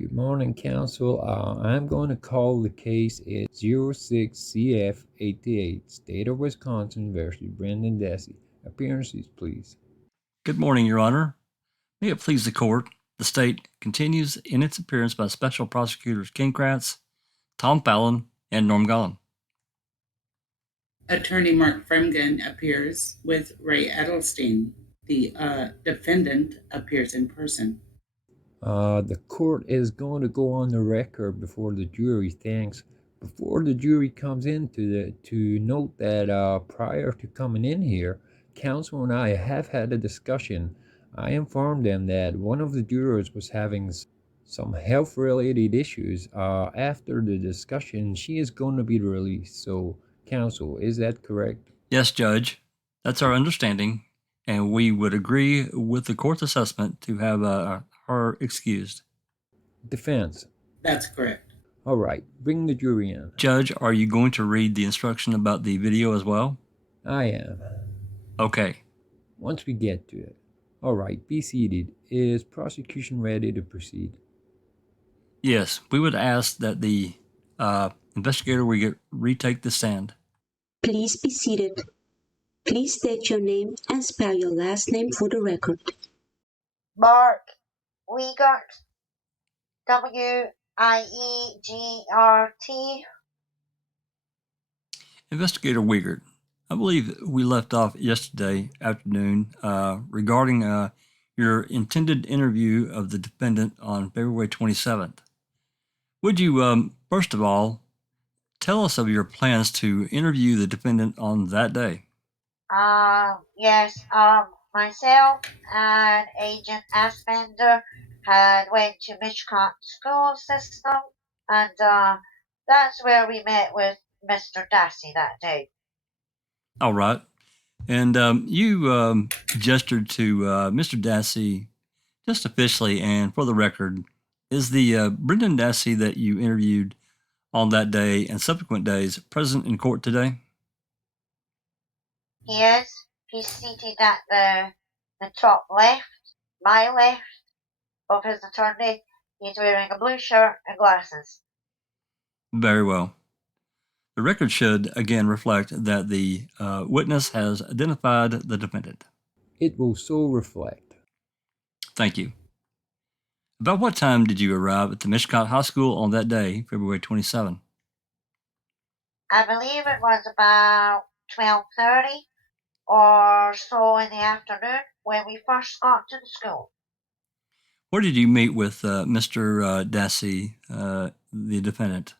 Good morning, counsel. I'm going to call the case at 06CF88, State of Wisconsin versus Brendan Dassey. Appearances, please. Good morning, Your Honor. May it please the court, the state continues in its appearance by Special Prosecutors Ken Kratz, Tom Fallon, and Norm Glen. Attorney Mark Fremgen appears with Ray Edelstein. The defendant appears in person. The court is going to go on the record before the jury. Thanks. Before the jury comes in to note that prior to coming in here, counsel and I have had a discussion. I informed them that one of the jurors was having some health-related issues. After the discussion, she is going to be released. So, counsel, is that correct? Yes, Judge. That's our understanding, and we would agree with the court's assessment to have her excused. Defense. That's correct. All right, bring the jury in. Judge, are you going to read the instruction about the video as well? I am. Okay. Once we get to it. All right, be seated. Is prosecution ready to proceed? Yes, we would ask that the investigator retake the stand. Please be seated. Please state your name and spell your last name for the record. Mark WIEGERT, WIEGERT. Investigator WIEGERT, I believe we left off yesterday afternoon regarding your intended interview of the defendant on February 27th. Would you, first of all, tell us of your plans to interview the defendant on that day? Yes, myself and Agent Aspender had went to Michigan school system, and that's where we met with Mr. Dassey that day. All right. And you gestured to Mr. Dassey just officially and for the record. Is the Brendan Dassey that you interviewed on that day and subsequent days present in court today? He is. He's seated at the top left, my left, of his attorney. He's wearing a blue shirt and glasses. Very well. The record should again reflect that the witness has identified the defendant. It will so reflect. Thank you. About what time did you arrive at the Michigan High School on that day, February 27? I believe it was about 12:30 or so in the afternoon when we first got to the school. Where did you meet with Mr. Dassey, the defendant?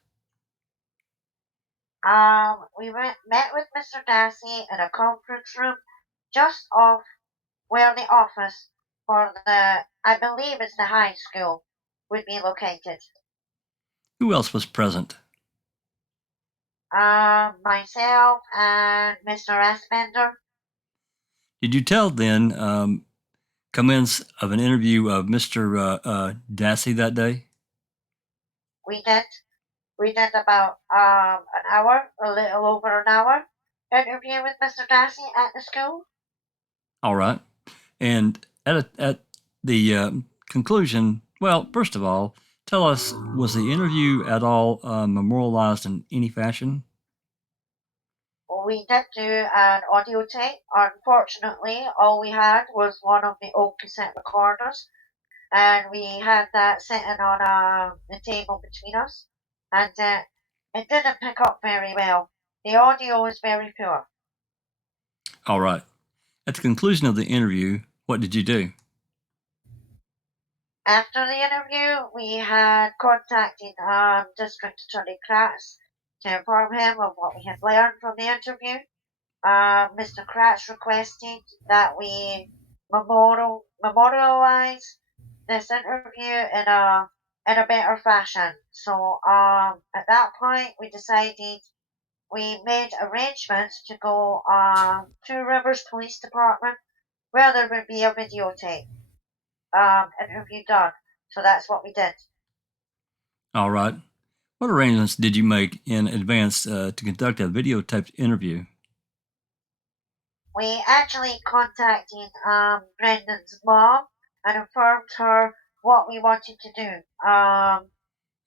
We met with Mr. Dassey in a conference room just off where the office for I believe it's the high school, would be located. Who else was present? Myself and Mr. Aspender. Did you tell then comments of an interview of Mr. Dassey that day? We did. We did about an hour, a little over an hour, interview with Mr. Dassey at the school. All right. And at the conclusion, well, first of all, tell us, was the interview at all memorialized in any fashion? We did do an audio tape. Unfortunately, all we had was one of the old cassette recorders, and we had that sitting on the table between us, and it didn't pick up very well. The audio was very poor. All right. At the conclusion of the interview, what did you do? After the interview, we had contacted District Attorney Kratz to inform him of what we had learned from the interview. Mr. Kratz requested that we memorialize this interview in a better fashion. So at that point, we decided we made arrangements to go to Rivers Police Department where there would be a videotape interview done. So that's what we did. All right. What arrangements did you make in advance to conduct a videotaped interview? We actually contacted Brendan's mom and informed her what we wanted to do.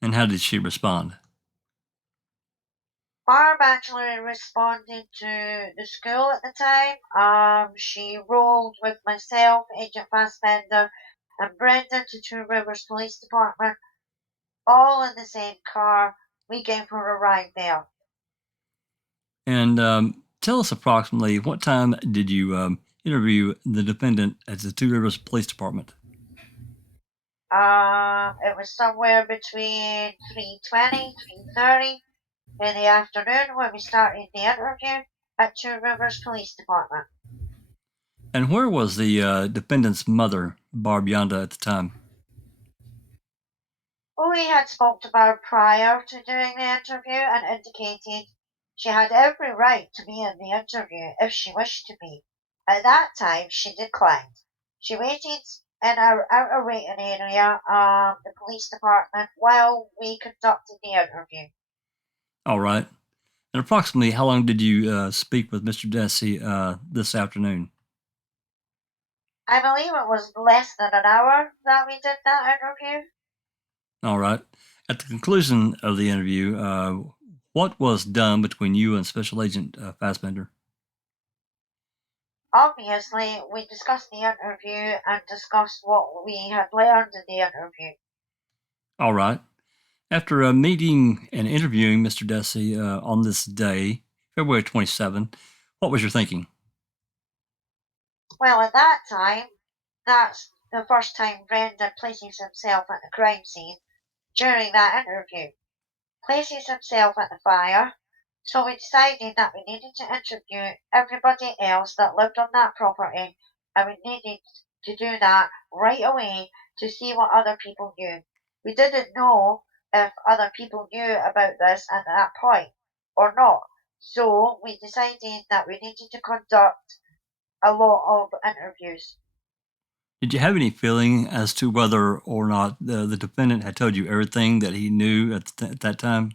And how did she respond? Barb actually responded to the school at the time. She rolled with myself, Agent Fassbender, and Brendan to Two Rivers Police Department, all in the same car. We came for a ride there. And tell us approximately what time did you interview the defendant at the Two Rivers Police Department? It was somewhere between 3:20, 3:30 in the afternoon when we started the interview at Two Rivers Police Department. And where was the defendant's mother, Barb Yonda, at the time? We had spoke to Barb prior to doing the interview and indicated she had every right to be in the interview if she wished to be. At that time, she declined. She waited in our outer waiting area, the police department, while we conducted the interview. All right. And approximately how long did you speak with Mr. Dassey this afternoon? I believe it was less than an hour that we did that interview. All right. At the conclusion of the interview, what was done between you and Special Agent Fassbender? Obviously, we discussed the interview and discussed what we had learned in the interview. All right. After meeting and interviewing Mr. Dassey on this day, February 27, what was your thinking? Well, at that time, that's the first time Brendan places himself at the crime scene during that interview. Places himself at the fire, so we decided that we needed to interview everybody else that lived on that property, and we needed to do that right away to see what other people knew. We didn't know if other people knew about this at that point or not, so we decided that we needed to conduct a lot of interviews. Did you have any feeling as to whether or not the defendant had told you everything that he knew at that time?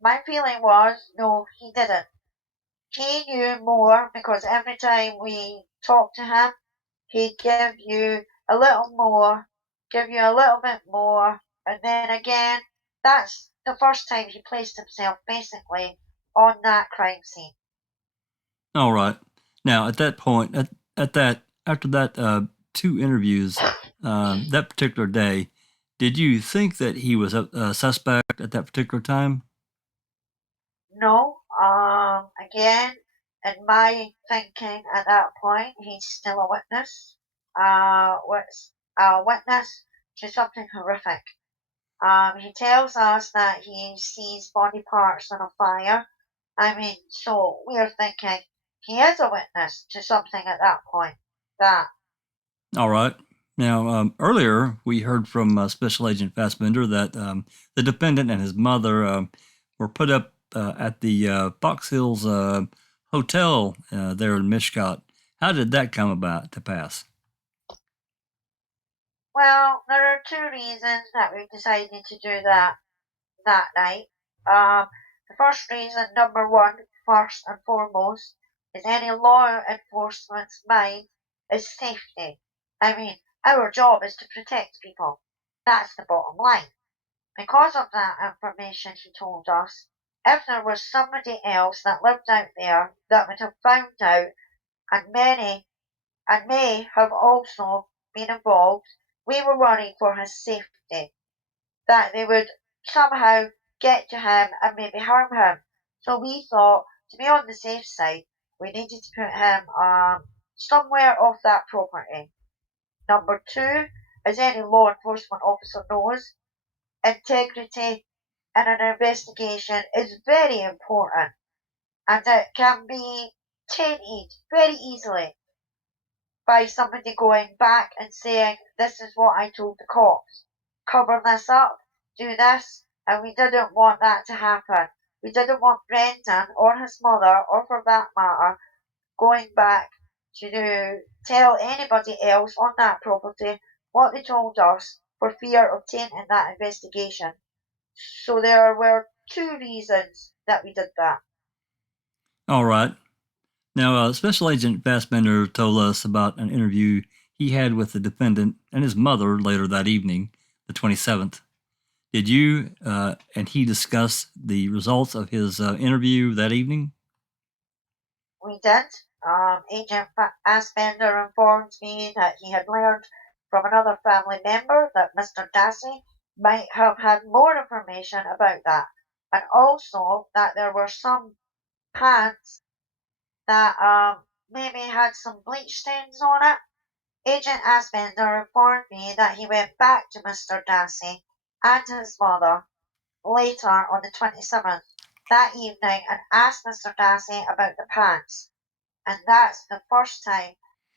My feeling was no, he didn't. He knew more because every time we talked to him, he'd give you a little more, give you a little bit more, and then again, that's the first time he placed himself basically on that crime scene. All right. Now, at that point, after that two interviews that particular day, did you think that he was a suspect at that particular time? No, again, in my thinking at that point, he's still a witness. Was a witness to something horrific. He tells us that he sees body parts on a fire. I mean, so we're thinking he is a witness to something at that point. That All right. Now, earlier we heard from Special Agent Fassbender that the defendant and his mother were put up at the Fox Hills Hotel there in Mishcot. How did that come about to pass? well, there are two reasons that we decided to do that night. The first reason, number one, first and foremost, is any law enforcement's mind is safety. I mean, our job is to protect people. That's the bottom line. Because of that information he told us, if there was somebody else that lived out there that would have found out and may have also been involved, we were worried for his safety, that they would somehow get to him and maybe harm him. So we thought, to be on the safe side, we needed to put him somewhere off that property. Number two, as any law enforcement officer knows, integrity in an investigation is very important, and it can be tainted very easily by somebody going back and saying, this is what I told the cops, cover this up, do this, and we didn't want that to happen. We didn't want Brendan or his mother, or for that matter, going back to tell anybody else on that property what they told us for fear of tainting that investigation. So there were two reasons that we did that. All right. Now, Special Agent Fassbender told us about an interview he had with the defendant and his mother later that evening, the 27th. Did you and he discuss the results of his interview that evening? We did. Agent Aspender informed me that he had learned from another family member that Mr. Dassey might have had more information about that, and also that there were some pants that maybe had some bleach stains on it. Agent Aspender informed me that he went back to Mr. Dassey and his mother later on the 27th that evening and asked Mr. Dassey about the pants. And that's the first time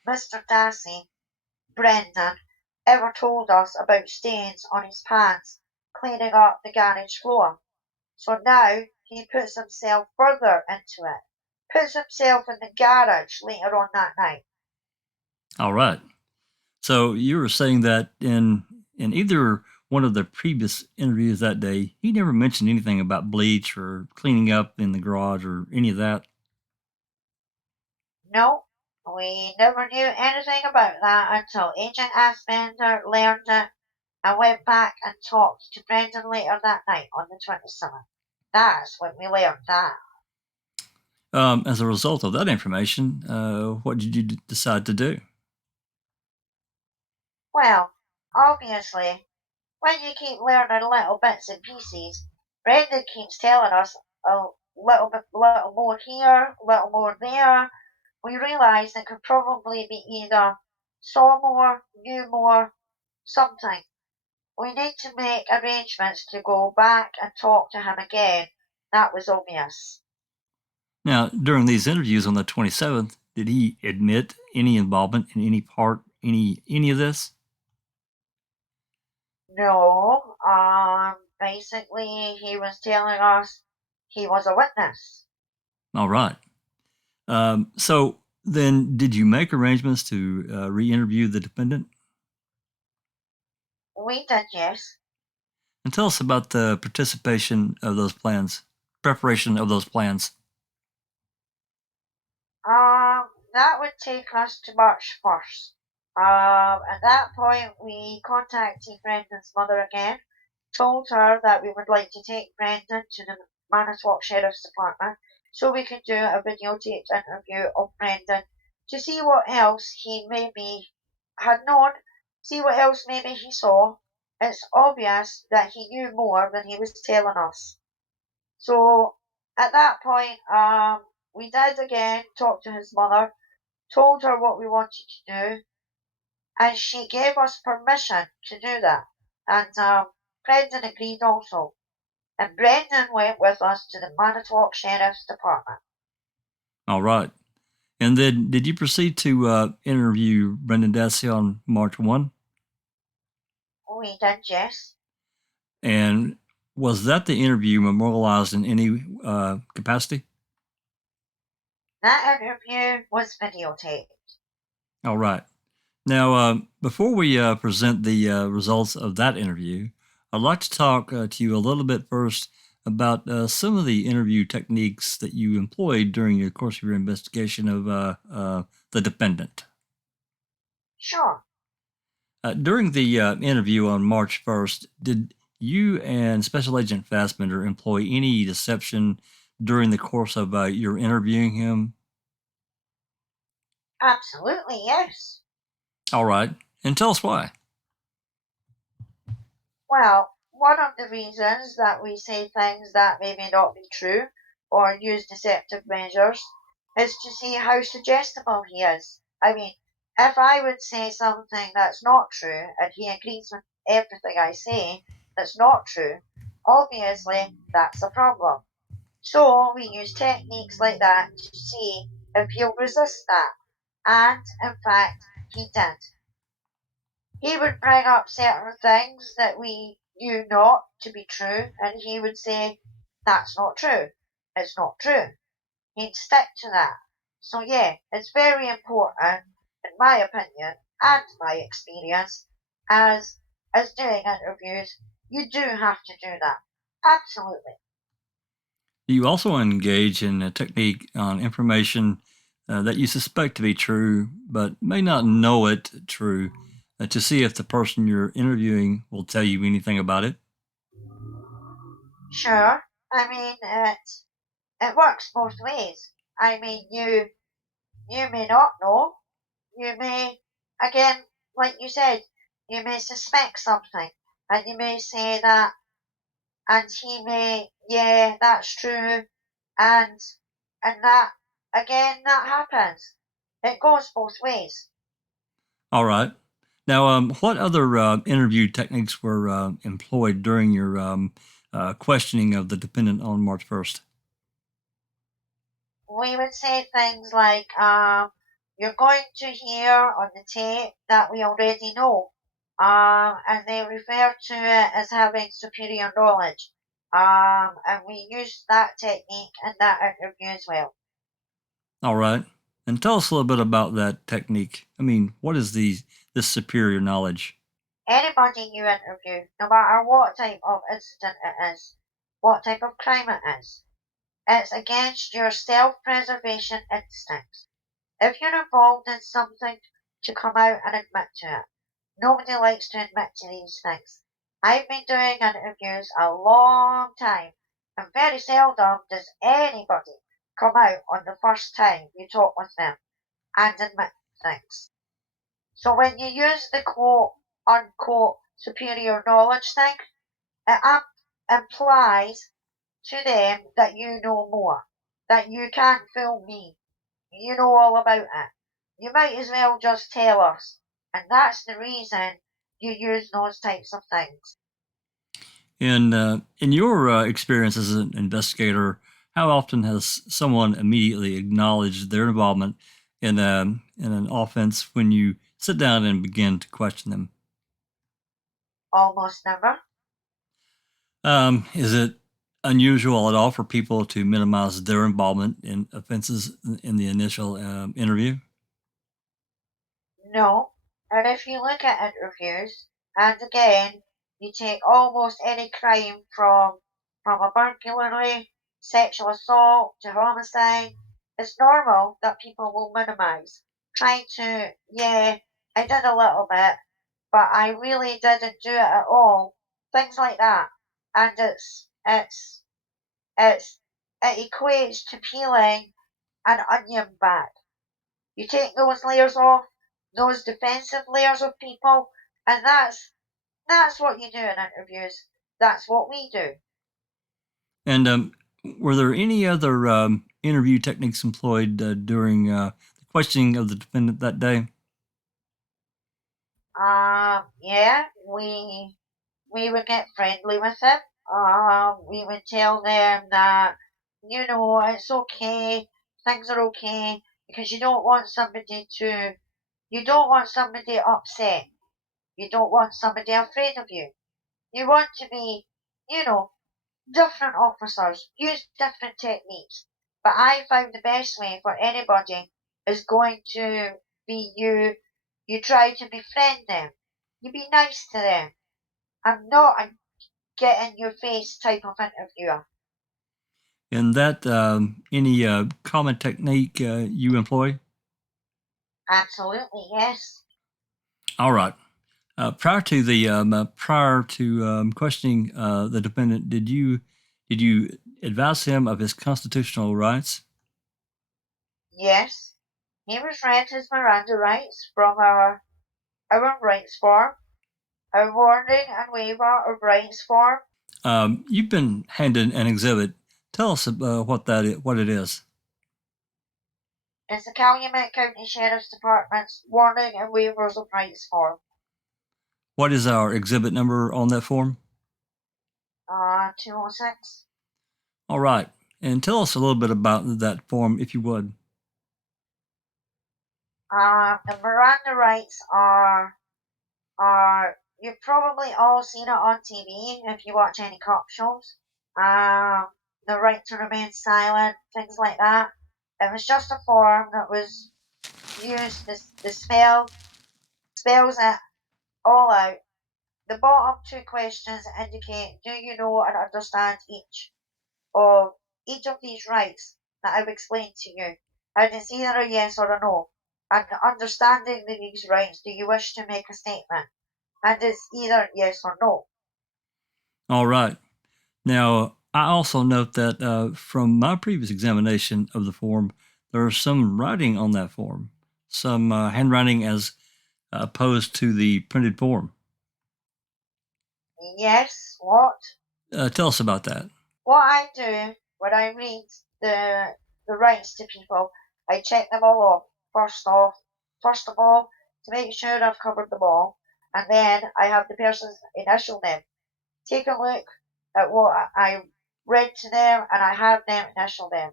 Mr. Dassey, Brendan, ever told us about stains on his pants cleaning up the garage floor. So now he puts himself further into it, puts himself in the garage later on that night. All right. So you were saying that in either one of the previous interviews that day, he never mentioned anything about bleach or cleaning up in the garage or any of that. No, we never knew anything about that until Agent Aspender learned it and went back and talked to Brendan later that night on the 27th. That's when we learned that. As a result of that information, what did you decide to do? Well, obviously, when you keep learning little bits and pieces, Brendan keeps telling us a little more here, a little more there. We realised it could probably be either saw more, knew more, something. We need to make arrangements to go back and talk to him again. That was obvious. Now, during these interviews on the 27th, did he admit any involvement in any part, any of this? No, basically he was telling us he was a witness. All right. So then, did you make arrangements to re-interview the defendant? We did, yes. And tell us about the participation of those plans, preparation of those plans. That would take us to March 1st. At that point, we contacted Brendan's mother again, told her that we would like to take Brendan to the Manitowoc Sheriff's Department so we could do a videotaped interview of Brendan to see what else he maybe had known, see what else maybe he saw. It's obvious that he knew more than he was telling us. So at that point, we did again talk to his mother, told her what we wanted to do, and she gave us permission to do that. And Brendan agreed also. And Brendan went with us to the Manitowoc Sheriff's Department. All right. And then, did you proceed to interview Brendan Dassey on March 1? We did, yes. And was that the interview memorialized in any capacity? That interview was videotaped. All right. Now, before we present the results of that interview, I'd like to talk to you a little bit first about some of the interview techniques that you employed during the course of your investigation of the defendant. Sure. During the interview on March 1st, did you and Special Agent Fassbender employ any deception during the course of your interviewing him? Absolutely, yes. All right. And tell us why. Well, one of the reasons that we say things that may not be true or use deceptive measures is to see how suggestible he is. I mean, if I would say something that's not true and he agrees with everything I say that's not true, obviously that's a problem. So we use techniques like that to see if he'll resist that. And in fact, he did. He would bring up certain things that we knew not to be true, and he would say, that's not true. It's not true. He'd stick to that. So, yeah, it's very important, in my opinion and my experience, as doing interviews, you do have to do that. Absolutely. Do you also engage in a technique on information that you suspect to be true, but may not know it true, to see if the person you're interviewing will tell you anything about it? Sure. I mean, it works both ways. I mean, you may not know. You may, again, like you said, you may suspect something, and you may say that, and he may, yeah, that's true, and that again, that happens. It goes both ways. All right. Now, what other interview techniques were employed during your questioning of the defendant on March 1st? We would say things like, you're going to hear on the tape that we already know. And they refer to it as having superior knowledge. And we use that technique in that interview as well. All right. And tell us a little bit about that technique. I mean, what is this superior knowledge? Anybody you interview, no matter what type of incident it is, what type of crime it is, it's against your self-preservation instincts. If you're involved in something, to come out and admit to it. Nobody likes to admit to these things. I've been doing interviews a long time, and very seldom does anybody come out on the first time you talk with them and admit things. So when you use the quote unquote superior knowledge thing, it implies to them that you know more, that you can't fool me, you know all about it. You might as well just tell us. And that's the reason you use those types of things. In your experience as an investigator, how often has someone immediately acknowledged their involvement in an offense when you sit down and begin to question them? Almost never. Is it unusual at all for people to minimize their involvement in offenses in the initial interview? No. And if you look at interviews, and again, you take almost any crime from a burglary, sexual assault to homicide, it's normal that people will minimize. Try to, yeah, I did a little bit, but I really didn't do it at all. Things like that. And it's it equates to peeling an onion back. You take those layers off, those defensive layers of people, and that's what you do in interviews. That's what we do. And were there any other interview techniques employed during the questioning of the defendant that day? Yeah, we would get friendly with them. We would tell them that, it's okay, things are okay, because you don't want somebody upset. You don't want somebody afraid of you. You want to be, you know, different officers use different techniques. But I found the best way for anybody is going to be you try to befriend them. You be nice to them. I'm not a get in your face type of interviewer. And that any common technique you employ? Absolutely, yes. All right. Prior to questioning the defendant, did you advise him of his constitutional rights? Yes. He was read his Miranda rights from our rights form, our warning and waiver of rights form. You've been handed an exhibit. Tell us what it is. It's the Calumet County Sheriff's Department's warning and waivers of rights form. What is our exhibit number on that form? 206. All right. And tell us a little bit about that form, if you would. The Miranda rights you've probably all seen it on TV if you watch any cop shows. The right to remain silent, things like that. It was just a form that was used. The spells it all out. The bottom two questions indicate: do you know and understand each of these rights that I've explained to you? and it's either a yes or a no. And understanding these rights, do you wish to make a statement? And it's either yes or no. All right. Now, I also note that from my previous examination of the form, there is some writing on that form, some handwriting as opposed to the printed form. Yes, what? Tell us about that. What I do when I read the rights to people, I check them all off. First of all, to make sure I've covered them all, and then I have the person's initial them. Take a look at what I read to them, and I have them initial them,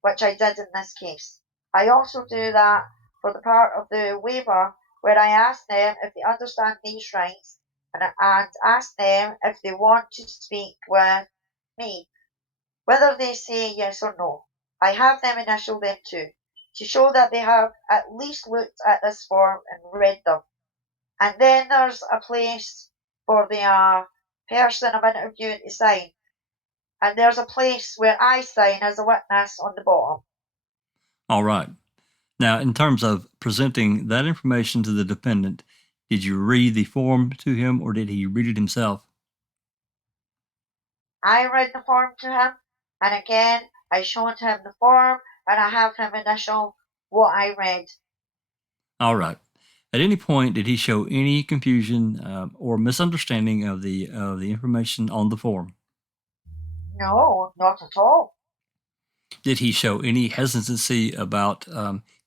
which I did in this case. I also do that for the part of the waiver where I ask them if they understand these rights and ask them if they want to speak with me, whether they say yes or no. I have them initial them too, to show that they have at least looked at this form and read them. And then there's a place for the person I'm interviewing to sign. And there's a place where I sign as a witness on the bottom. All right. Now, in terms of presenting that information to the defendant, did you read the form to him or did he read it himself? I read the form to him, and again, I showed him the form, and I have him initial what I read. All right. At any point, did he show any confusion or misunderstanding of the information on the form? No, not at all. Did he show any hesitancy about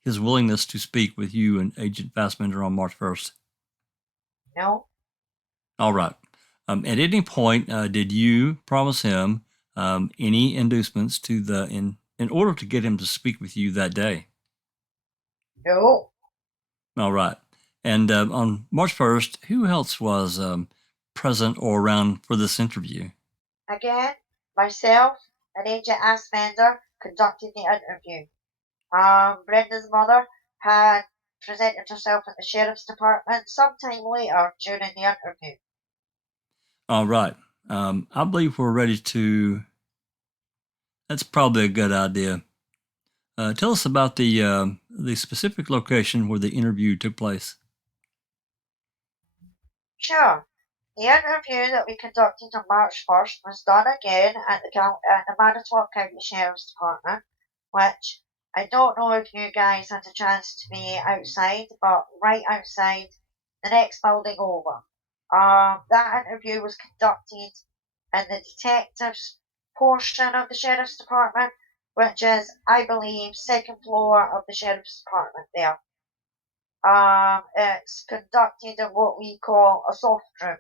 his willingness to speak with you and Agent Fassbender on March 1st? No. All right. At any point, did you promise him any inducements to in order to get him to speak with you that day? No. All right. And on March 1st, who else was present or around for this interview? Again, myself and Agent Fassbender conducted the interview. Brenda's mother had presented herself at the sheriff's department sometime later during the interview. All right. I believe we're ready to. That's probably a good idea. Tell us about the specific location where the interview took place. Sure. The interview that we conducted on March 1st was done again at the Manitowoc County Sheriff's Department, which I don't know if you guys had a chance to be outside, but right outside the next building over. That interview was conducted in the detectives portion of the Sheriff's Department, which is, I believe, second floor of the Sheriff's Department there. It's conducted in what we call a soft room.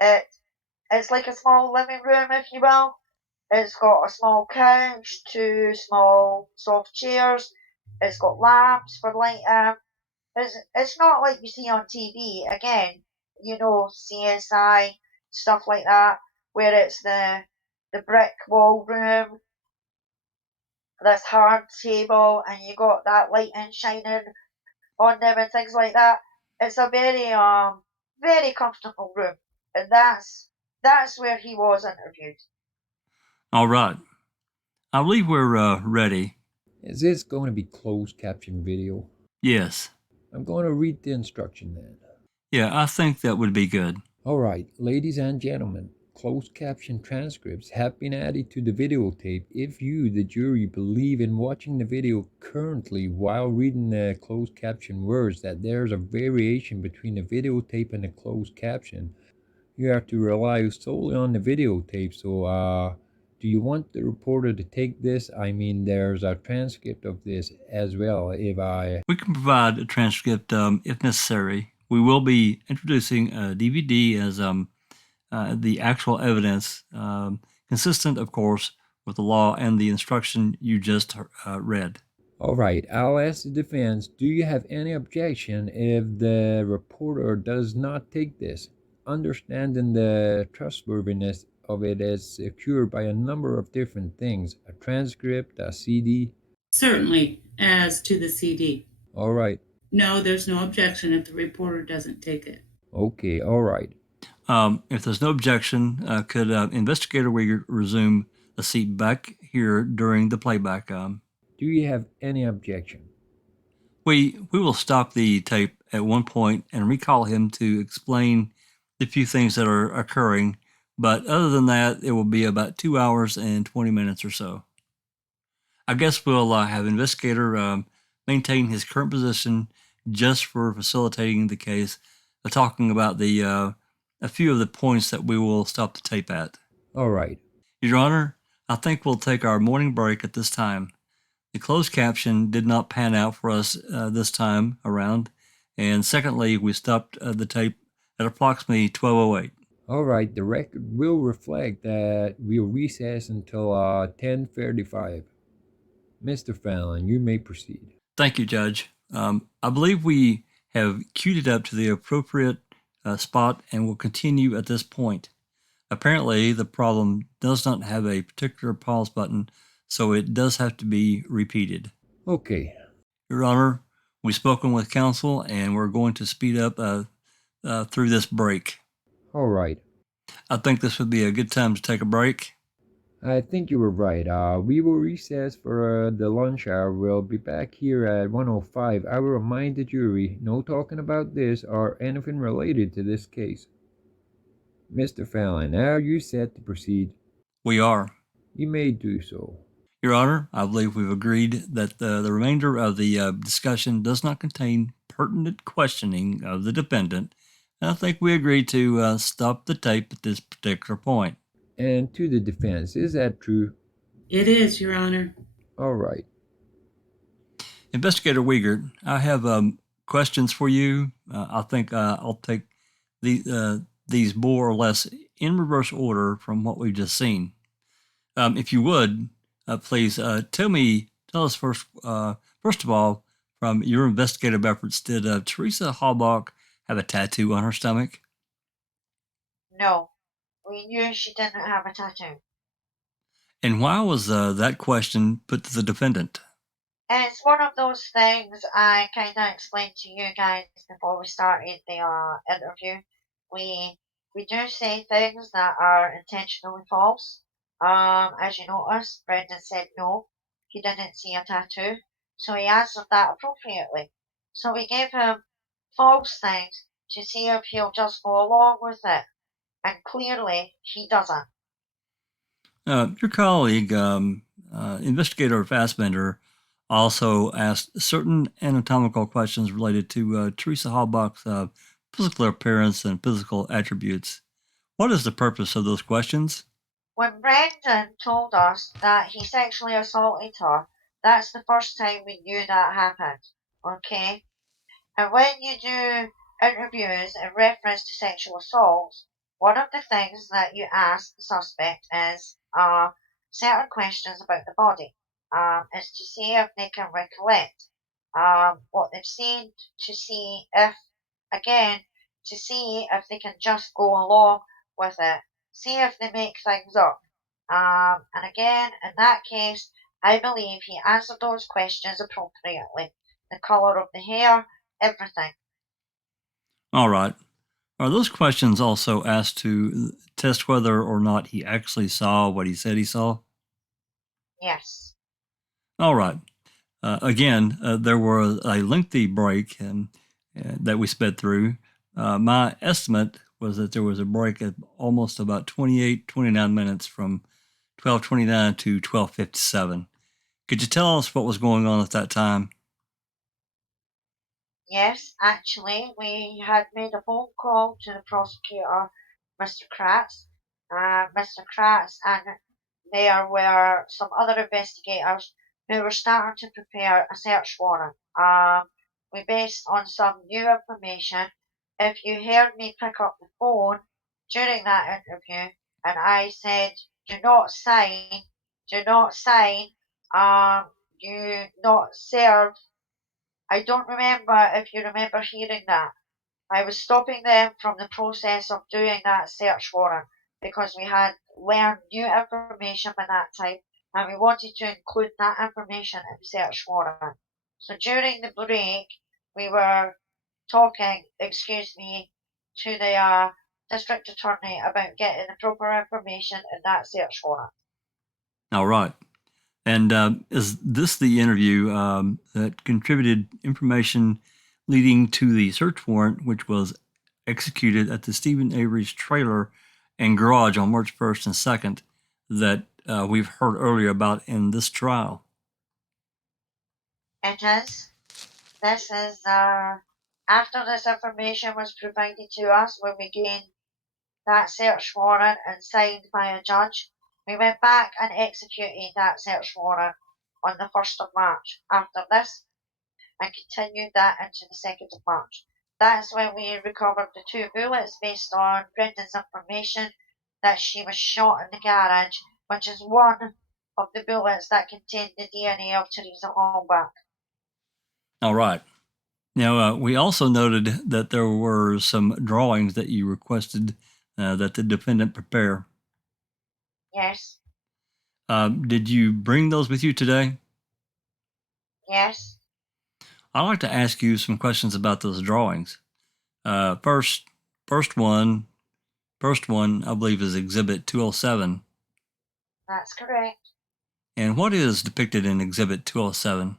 It's like a small living room, if you will. It's got a small couch, two small soft chairs. It's got lamps for lighting. It's not like you see on TV. Again, you know, CSI stuff like that, where it's the brick wall room, this hard table, and you got that lighting shining on them and things like that. It's a very comfortable room, and that's where he was interviewed. All right. I believe we're ready. Is this going to be closed caption video? Yes. I'm going to read the instruction then. Yeah, I think that would be good. All right, ladies and gentlemen, closed caption transcripts have been added to the videotape. If you, the jury, believe in watching the video currently while reading the closed caption words that there's a variation between the videotape and the closed caption, you have to rely solely on the videotape. So, do you want the reporter to take this? I mean, there's a transcript of this as well. We can provide a transcript if necessary. We will be introducing a DVD as the actual evidence, consistent, of course, with the law and the instruction you just read. All right, I'll ask the defense, do you have any objection if the reporter does not take this? Understanding the trustworthiness of it is secured by a number of different things, a transcript, a CD. Certainly, as to the CD. All right. No, there's no objection if the reporter doesn't take it. Okay, all right. If there's no objection, could Investigator WIEGERT resume a seat back here during the playback? Do you have any objection? We will stop the tape at one point and recall him to explain the few things that are occurring. But other than that, it will be about 2 hours and 20 minutes or so. I guess we'll have investigator maintain his current position just for facilitating the case, talking about a few of the points that we will stop the tape at. All right. Your Honor, I think we'll take our morning break at this time. The closed caption did not pan out for us this time around, and secondly, we stopped the tape at approximately 12:08. All right, the record will reflect that we'll recess until 10:35. Mr. Fallon, you may proceed. Thank you, Judge. I believe we have queued it up to the appropriate spot and will continue at this point. Apparently, the problem does not have a particular pause button, so it does have to be repeated. Okay. Your Honor, we've spoken with counsel and we're going to speed up through this break. All right. I think this would be a good time to take a break. I think you were right. We will recess for the lunch hour. We'll be back here at 1:05. I will remind the jury, no talking about this or anything related to this case. Mr. Fallon, are you set to proceed? We are. You may do so. Your Honor, I believe we've agreed that the remainder of the discussion does not contain pertinent questioning of the defendant. And I think we agreed to stop the tape at this particular point. And to the defense, is that true? It is, Your Honor. All right. Investigator WIEGERT, I have questions for you. I think I'll take these more or less in reverse order from what we've just seen. If you would, please tell us first of all, from your investigative efforts, did Teresa Halbach have a tattoo on her stomach? No, we knew she didn't have a tattoo. And why was that question put to the defendant? It's one of those things I kind of explained to you guys before we started the interview. We do say things that are intentionally false. As you noticed, Brendan said no, he didn't see a tattoo, so he answered that appropriately. So we gave him false things to see if he'll just go along with it, and clearly he doesn't. Your colleague, Investigator Fassbender, also asked certain anatomical questions related to Teresa Halbach's physical appearance and physical attributes. What is the purpose of those questions? When Brendan told us that he sexually assaulted her, that's the first time we knew that happened. Okay? And when you do interviews in reference to sexual assaults, one of the things that you ask the suspect is certain questions about the body. Is to see if they can recollect what they've seen, to see if, again, to see if they can just go along with it, see if they make things up. And again, in that case, I believe he answered those questions appropriately. The colour of the hair, everything. All right. Are those questions also asked to test whether or not he actually saw what he said he saw? Yes. All right. Again, there was a lengthy break that we sped through. My estimate was that there was a break of almost about 28, 29 minutes from 12:29 to 12:57. Could you tell us what was going on at that time? Yes, actually, we had made a phone call to the prosecutor, Mr. Kratz. Mr. Kratz, and there were some other investigators who were starting to prepare a search warrant. We based on some new information. If you heard me pick up the phone during that interview and I said, do not sign, do not serve. I don't remember if you remember hearing that. I was stopping them from the process of doing that search warrant because we had learned new information by that time and we wanted to include that information in the search warrant. So during the break, we were talking, to the district attorney about getting the proper information in that search warrant. All right. And is this the interview that contributed information leading to the search warrant, which was executed at the Stephen Avery's trailer and garage on March 1st and 2nd that we've heard earlier about in this trial? It is. This is after this information was provided to us when we gained that search warrant and signed by a judge. We went back and executed that search warrant on the 1st of March after this and continued that into the 2nd of March. That's when we recovered the 2 bullets based on Brendan's information that she was shot in the garage, which is one of the bullets that contained the DNA of Teresa Hallback. All right. Now, we also noted that there were some drawings that you requested that the defendant prepare. Yes. Did you bring those with you today? Yes. I'd like to ask you some questions about those drawings. First one, I believe, is Exhibit 207. That's correct. And what is depicted in Exhibit 207?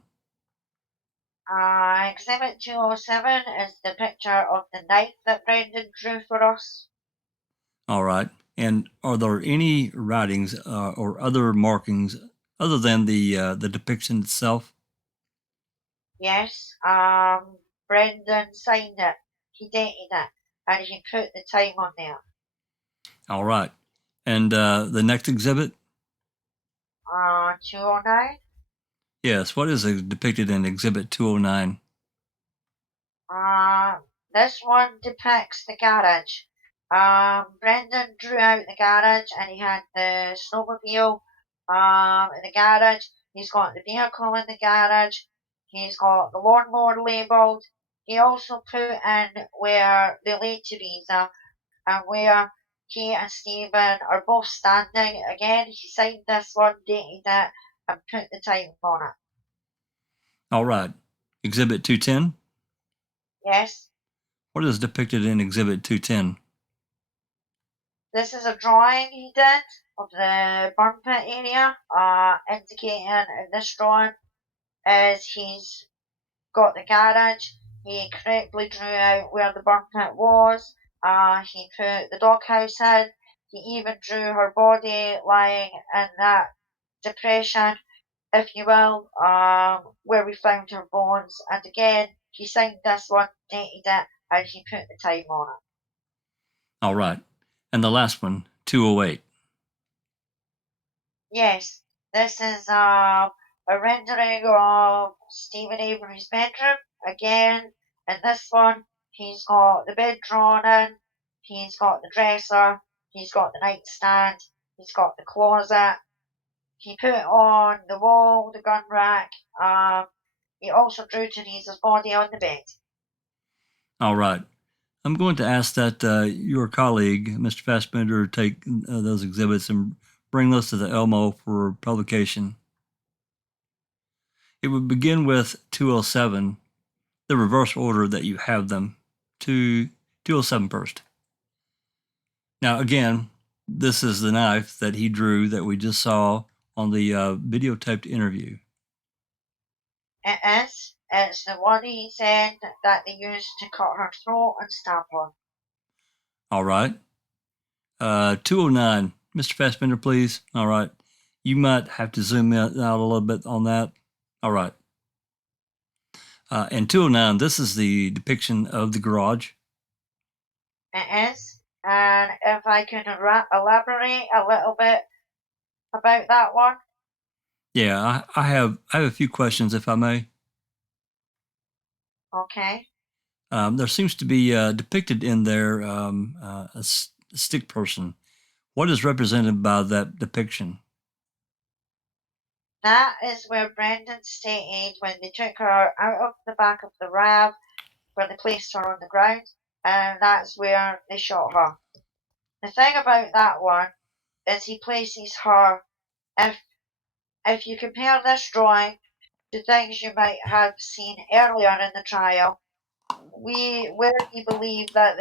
Exhibit 207 is the picture of the knife that Brendan drew for us. All right. And are there any writings or other markings other than the depiction itself? Yes. Brendan signed it. He dated it, and he put the time on there. All right. And the next exhibit? 209. Yes. What is depicted in Exhibit 209? This one depicts the garage. Brendan drew out the garage, and he had the snowmobile in the garage. He's got the vehicle in the garage. He's got the lawnmower labelled. He also put in where they laid Teresa and where he and Stephen are both standing. Again, he signed this one, dated it, and put the time on it. All right. Exhibit 210? Yes. What is depicted in Exhibit 210? This is a drawing he did of the burn pit area, indicating in this drawing is he's got the garage. He correctly drew out where the burn pit was. He put the doghouse in. He even drew her body lying in that depression, if you will, where we found her bones. And again, he signed this one, dated it, and he put the time on it. All right. And the last one, 208. Yes, this is a rendering of Stephen Avery's bedroom. Again, in this one, he's got the bed drawn in, he's got the dresser, he's got the nightstand, he's got the closet. He put on the wall the gun rack. He also drew Teresa's body on the bed. All right. I'm going to ask that your colleague, Mr. Fassbender, take those exhibits and bring those to the Elmo for publication. It would begin with 207, the reverse order that you have them, to 207 first. Now, again, this is the knife that he drew that we just saw on the videotaped interview. It is. It's the one he said that they used to cut her throat and stab her. All right. 209. Mr. Fassbender, please. All right. You might have to zoom out a little bit on that. All right. And 209, this is the depiction of the garage. It is. And if I can elaborate a little bit about that one. Yeah, I have a few questions, if I may. Okay. There seems to be depicted in there a stick person. What is represented by that depiction? That is where Brendan stayed when they took her out of the back of the RAV, where they placed her on the ground, and that's where they shot her. The thing about that one is he places her, if you compare this drawing to things you might have seen earlier in the trial, where we believe that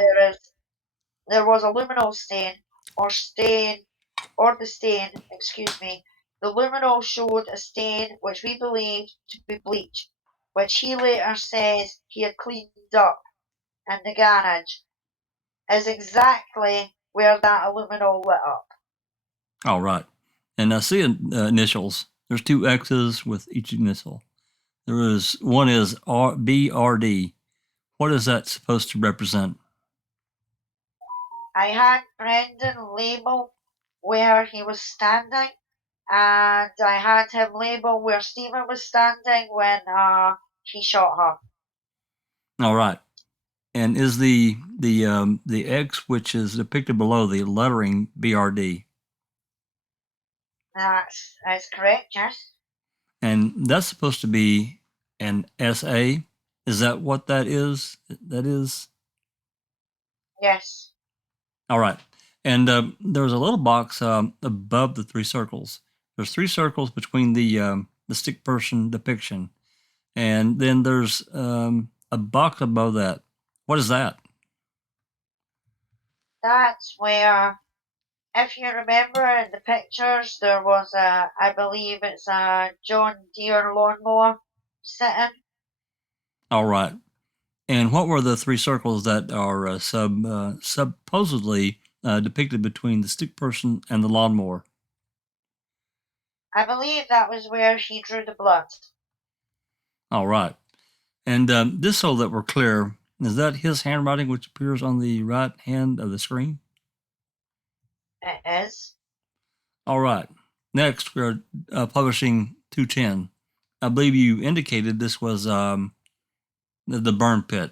there was a luminol stain or the stain, excuse me, the luminol showed a stain which we believed to be bleach, which he later says he had cleaned up in the garage, is exactly where that luminol lit up. All right. And I see initials. There's two X's with each initial. One is BRD. What is that supposed to represent? I had Brendan label where he was standing, and I had him label where Stephen was standing when he shot her. All right. And is the X which is depicted below the lettering BRD? That's correct, yes. And that's supposed to be an SA. Is that what that is? That is? Yes. All right. And there's a little box above the three circles. There's three circles between the stick person depiction. And then there's a box above that. What is that? That's where, if you remember in the pictures, there was I believe it's a John Deere lawnmower sitting. All right. And what were the three circles that are supposedly depicted between the stick person and the lawnmower? I believe that was where he drew the blood. All right. And just so that we're clear, is that his handwriting which appears on the right hand of the screen? It is. All right. Next, we're publishing 210. I believe you indicated this was the burn pit.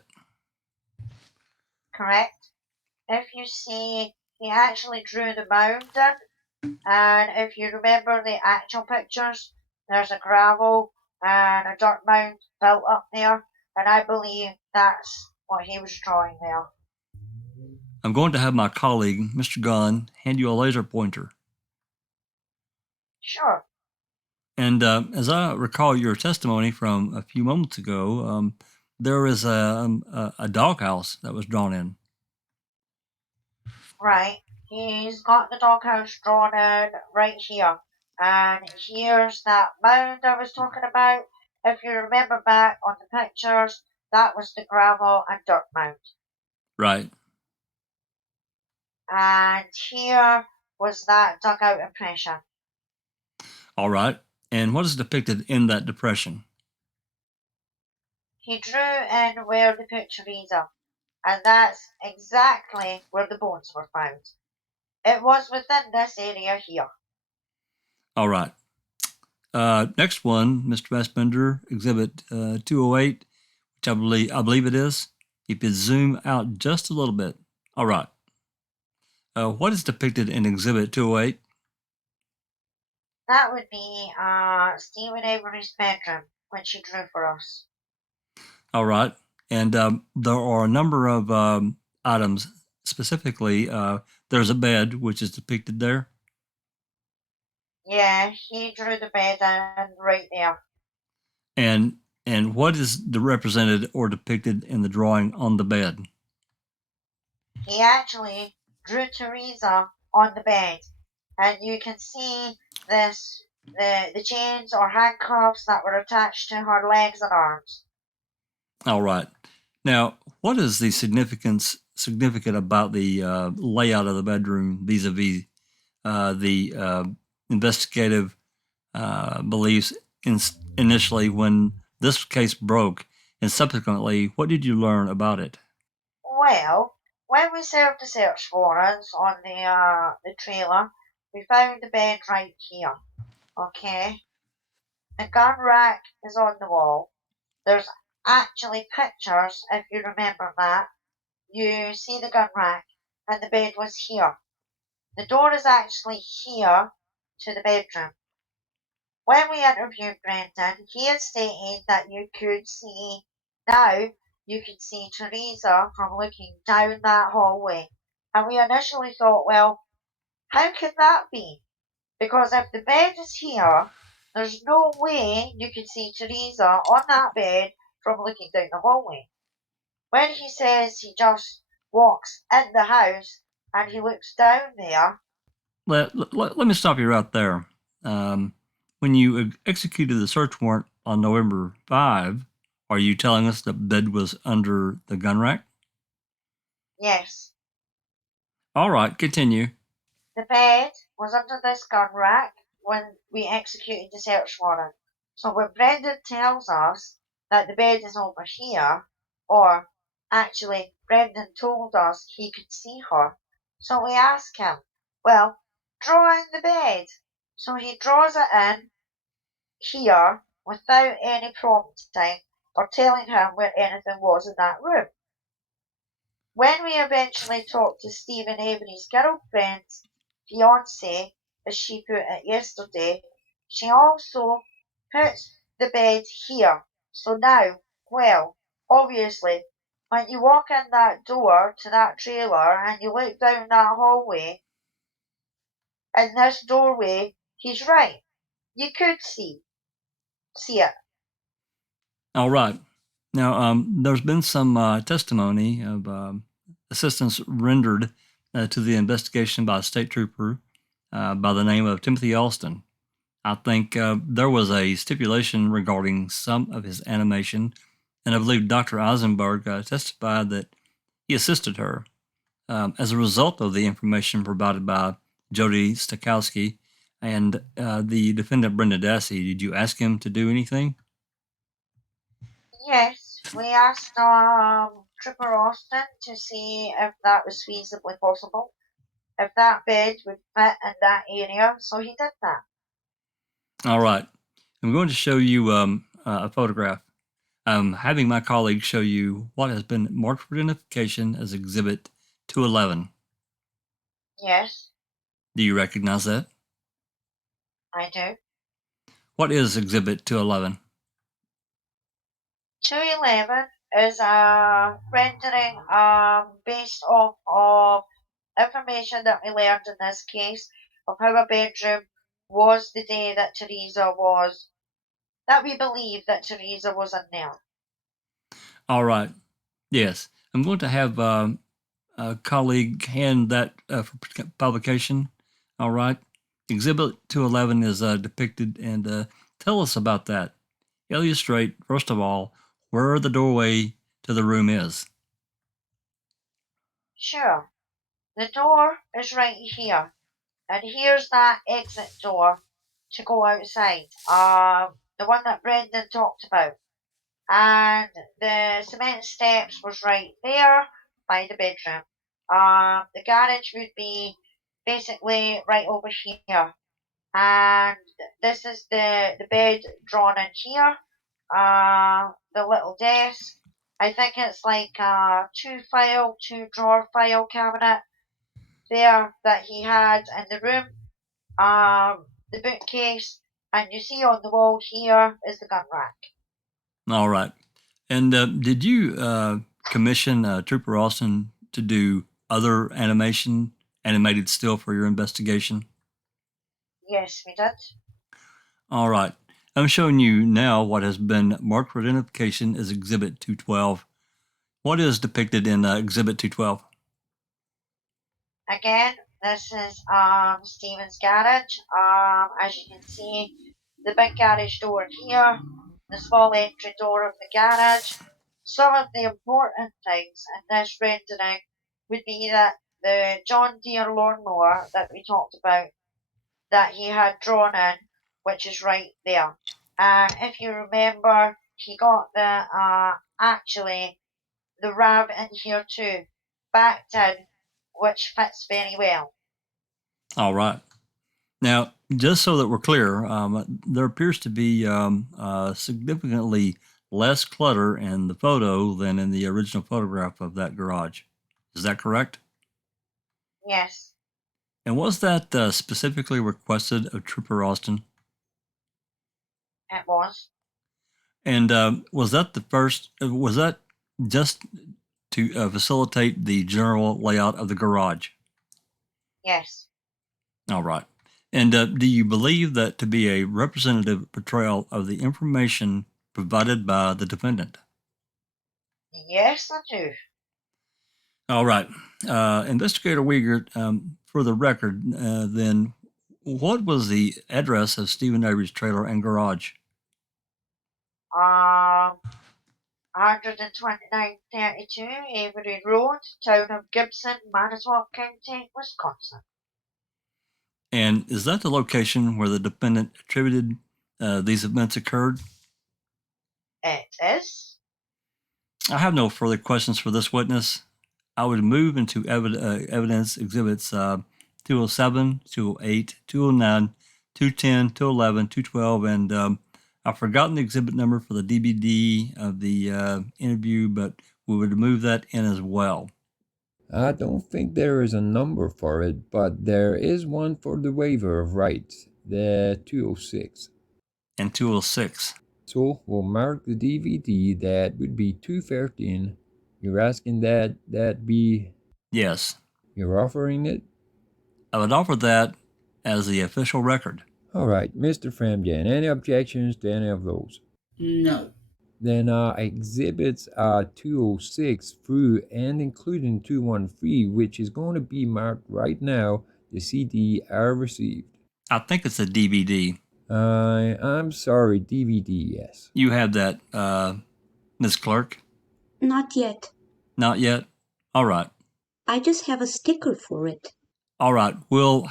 Correct. If you see, he actually drew the mound in, and if you remember the actual pictures, there's a gravel and a dirt mound built up there, and I believe that's what he was drawing there. I'm going to have my colleague, Mr. Glen, hand you a laser pointer. Sure. And as I recall your testimony from a few moments ago, there is a doghouse that was drawn in. Right. He's got the doghouse drawn in right here. And here's that mound I was talking about. If you remember back on the pictures, that was the gravel and dirt mound. Right. And here was that dugout impression. All right. And what is depicted in that depression? He drew in where the picture reads up, and that's exactly where the bones were found. It was within this area here. All right. Next one, Mr. Fassbender, Exhibit 208, which I believe it is. If you zoom out just a little bit. All right. What is depicted in Exhibit 208? That would be Stephen Avery's bedroom, which he drew for us. All right. And there are a number of items. Specifically, there's a bed, which is depicted there. Yeah, he drew the bed in right there. And what is represented or depicted in the drawing on the bed? He actually drew Teresa on the bed, and you can see the chains or handcuffs that were attached to her legs and arms. All right. Now, what is the significant about the layout of the bedroom vis-a-vis the investigative beliefs initially when this case broke, and subsequently, what did you learn about it? Well, when we served the search warrants on the trailer, we found the bed right here. Okay, the gun rack is on the wall. There's actually pictures, if you remember that. You see the gun rack, and the bed was here. The door is actually here to the bedroom. When we interviewed Brendan, he had stated that you could see now you can see Teresa from looking down that hallway. And we initially thought, well, how can that be? Because if the bed is here, there's no way you can see Teresa on that bed from looking down the hallway. When he says he just walks in the house and he looks down there. Let me stop you right there. When you executed the search warrant on November 5, are you telling us the bed was under the gun rack? Yes. All right, continue. The bed was under this gun rack when we executed the search warrant. So when Brendan tells us that the bed is over here, or actually Brendan told us he could see her, so we ask him, well, draw in the bed. So he draws it in here without any prompting or telling him where anything was in that room. When we eventually talked to Stephen Avery's girlfriend's fiance, as she put it yesterday, she also puts the bed here. So now, well, obviously, when you walk in that door to that trailer and you look down that hallway, in this doorway, he's right. You could see it. All right. Now, there's been some testimony of assistance rendered to the investigation by a state trooper by the name of Timothy Edelstein. I think there was a stipulation regarding some of his animation, and I believe Dr. Eisenberg testified that he assisted her. As a result of the information provided by Jody Stokowski and the defendant Brenda Dassey, did you ask him to do anything? Yes, we asked Trooper Austin to see if that was feasibly possible, if that bed would fit in that area, so he did that. All right. I'm going to show you a photograph. I'm having my colleague show you what has been marked for identification as Exhibit 211. Yes, Do you recognize that? I do. What is Exhibit 211? 211 is a rendering based off of information that we learned in this case of how a bedroom was the day that that we believe that Teresa was in there. All right. Yes. I'm going to have a colleague hand that for publication. All right. Exhibit 211 is depicted, and tell us about that. Illustrate, first of all, where the doorway to the room is. Sure. The door is right here. And here's that exit door to go outside. The one that Brendan talked about. And the cement steps was right there by the bedroom. The garage would be basically right over here. And this is the bed drawn in here. The little desk. I think it's like a two drawer file cabinet there that he had in the room. The bookcase, and you see on the wall here is the gun rack. All right. And did you commission Trooper Austin to do other animated still for your investigation? Yes, we did. All right. I'm showing you now what has been marked for identification as Exhibit 212. What is depicted in Exhibit 212? Again, this is Stephen's garage. As you can see, the big garage door here, the small entry door of the garage. Some of the important things in this rendering would be that the John Deere lawnmower that we talked about that he had drawn in, which is right there. And if you remember, he got actually the RAV in here too, backed in, which fits very well. All right. Now, just so that we're clear, there appears to be significantly less clutter in the photo than in the original photograph of that garage. Is that correct? Yes, And was that specifically requested of Trooper Austin? it was. And was that the first? Was that just to facilitate the general layout of the garage? Yes, All right. And do you believe that to be a representative portrayal of the information provided by the defendant? yes, I do. All right. Investigator WIEGERT, for the record, then, What was the address of Stephen Avery's trailer and garage? 12932 Avery Road, town of Gibson, Manitowoc County, Wisconsin. And is that the location where the defendant attributed these events occurred? It is. I have no further questions for this witness. I would move into evidence exhibits 207, 208, 209, 210, 211, 212, and I've forgotten the exhibit number for the DVD of the interview, but we would move that in as well. I don't think there is a number for it, but there is one for the waiver of rights, the 206. And 206. So we'll mark the DVD, that would be 213. You're asking that be... Yes. You're offering it? I would offer that as the official record. All right, Mr. Framjan, any objections to any of those? No. Then exhibits 206 through and including 213, which is going to be marked right now, the CD are received. I think it's a DVD. I'm sorry, DVD, yes. You have that, Ms. Clerk? Not yet. Not yet? All right. I just have a sticker for it. All right. We'll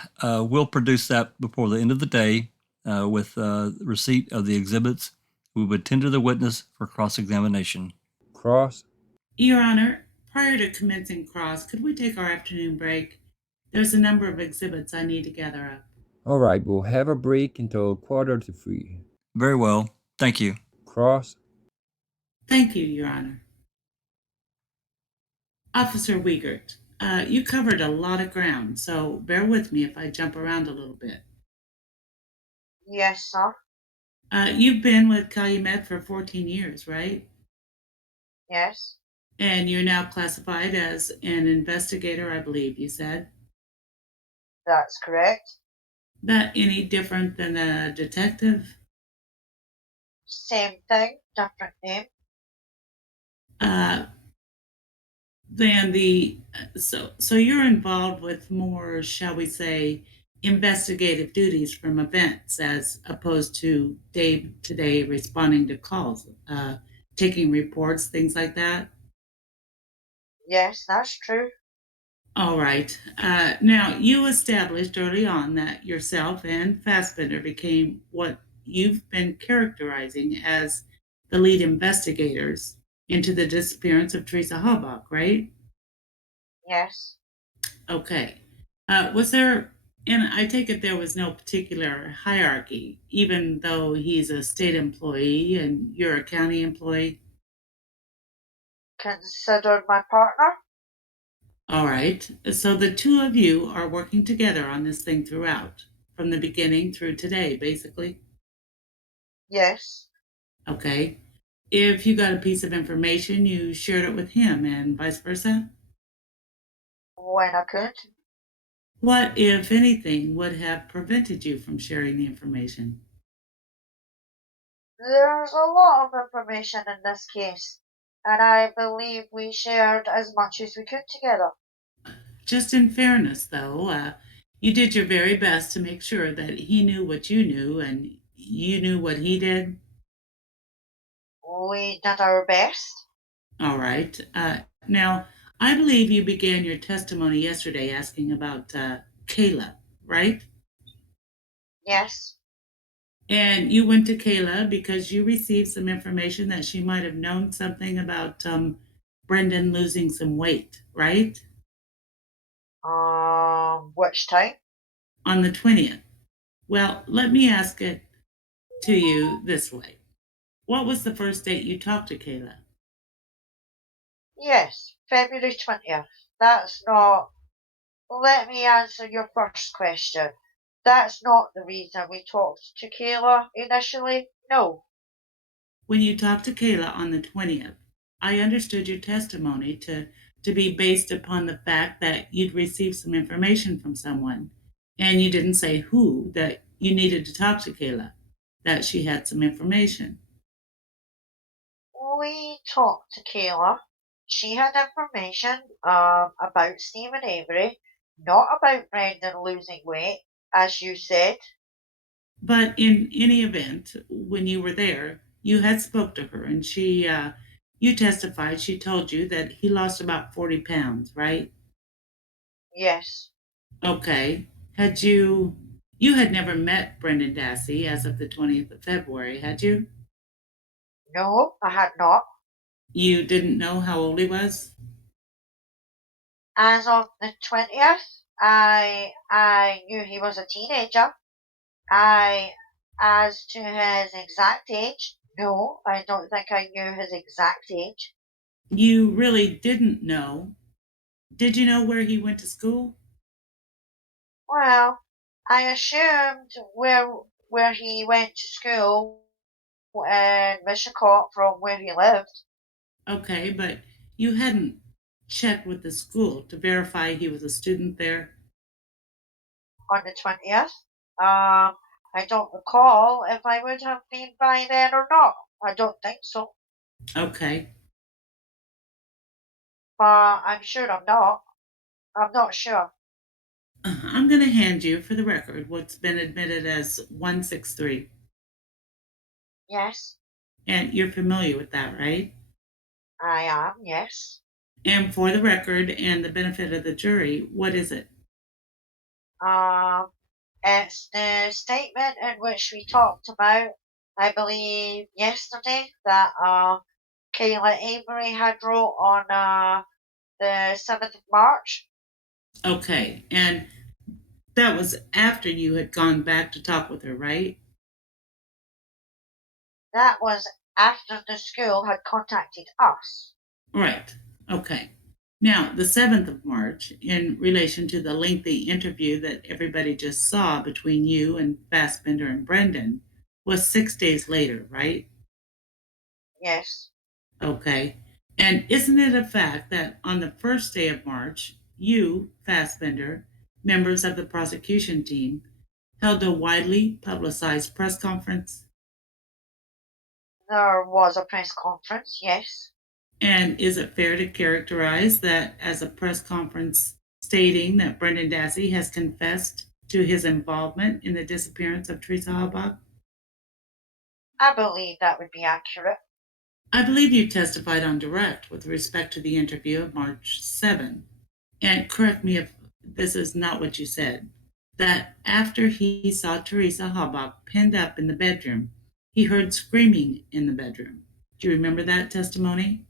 produce that before the end of the day with receipt of the exhibits. We would tender the witness for cross-examination. Cross? Your Honor, prior to commencing cross, could we take our afternoon break? There's a number of exhibits I need to gather up. All right, we'll have a break until 2:45. Very well. Thank you. Cross? Thank you, Your Honor. Officer WIEGERT, you covered a lot of ground, so bear with me if I jump around a little bit. Yes, sir. You've been with Calumet for 14 years, right? Yes. And you're now classified as an investigator, I believe you said. That's correct. That any different than a detective? Same thing, different name. Then so you're involved with more, shall we say, investigative duties from events as opposed to day-to-day responding to calls, taking reports, things like that. Yes, that's true. All right. Now, you established early on that yourself and Fassbender became what you've been characterizing as the lead investigators into the disappearance of Teresa Halbach, right? Yes. Okay. Was there, and I take it there was no particular hierarchy, even though he's a state employee and you're a county employee? Considered my partner? All right. So the two of you are working together on this thing throughout, from the beginning through today, basically. Yes. Okay. If you got a piece of information, you shared it with him and vice versa? When I could. What, if anything, would have prevented you from sharing the information? There's a lot of information in this case, and I believe we shared as much as we could together. Just in fairness, though, you did your very best to make sure that he knew what you knew and you knew what he did. We did our best. All right. Now, I believe you began your testimony yesterday asking about Kayla, right? Yes. And you went to Kayla because you received some information that she might have known something about Brendan losing some weight, right? Which time? On the 20th. Well, let me ask it to you this way. What was the first date you talked to Kayla? Yes, February 20th. That's not. Let me answer your first question. That's not the reason we talked to Kayla initially. No. When you talked to Kayla on the 20th, I understood your testimony to be based upon the fact that you'd received some information from someone, and you didn't say who, that you needed to talk to Kayla, that she had some information. We talked to Kayla. She had information about Stephen Avery, not about Brendan losing weight. as you said. But in any event, when you were there, you had spoke to her, and you testified she told you that he lost about 40 pounds, right? Yes. Okay. You had never met Brendan Dassey as of the 20th of February, had you? No, I had not. You didn't know how old he was? As of the 20th, I knew he was a teenager. I, as to his exact age, no, I don't think I knew his exact age. You really didn't know. Did you know where he went to school? Well, I assumed where he went to school in Mishicot from where he lived Okay, but you hadn't checked with the school to verify he was a student there? on the 20th. I don't recall if I would have been by then or not. I don't think so, Okay. but I'm sure I'm not. I'm not sure. I'm going to hand you, for the record, what's been admitted as 163. Yes, And you're familiar with that, right? I am. Yes. And for the record and the benefit of the jury, what is it? Um, it's the statement in which we talked about, I believe, yesterday that Kayla Avery had wrote on the 7th of March. Okay. And that was after you had gone back to talk with her, right? That was after the school had contacted us. Right. Okay. Now, the 7th of March, in relation to the lengthy interview that everybody just saw between you and Fassbender and Brendan, was 6 days later, right? Yes. Okay. And isn't it a fact that on the first day of March, you, Fassbender, members of the prosecution team, held a widely publicized press conference? There was a press conference, yes. And is it fair to characterize that as a press conference stating that Brendan Dassey has confessed to his involvement in the disappearance of Teresa Halbach? I believe that would be accurate. I believe you testified on direct with respect to the interview of March 7. And correct me if this is not what you said, that after he saw Teresa Halbach pinned up in the bedroom, he heard screaming in the bedroom. Do you remember that testimony?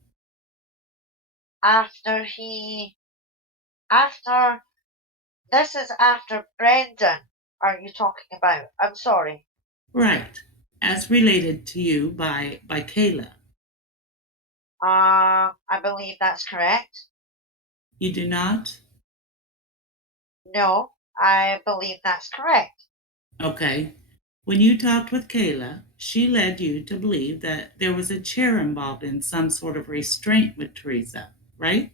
After he, after, this is after Brendan, are you talking about? I'm sorry. Right. As related to you by Kayla. I believe that's correct. You do not? No, I believe that's correct. Okay. When you talked with Kayla, she led you to believe that there was a chair involved in some sort of restraint with Teresa, right?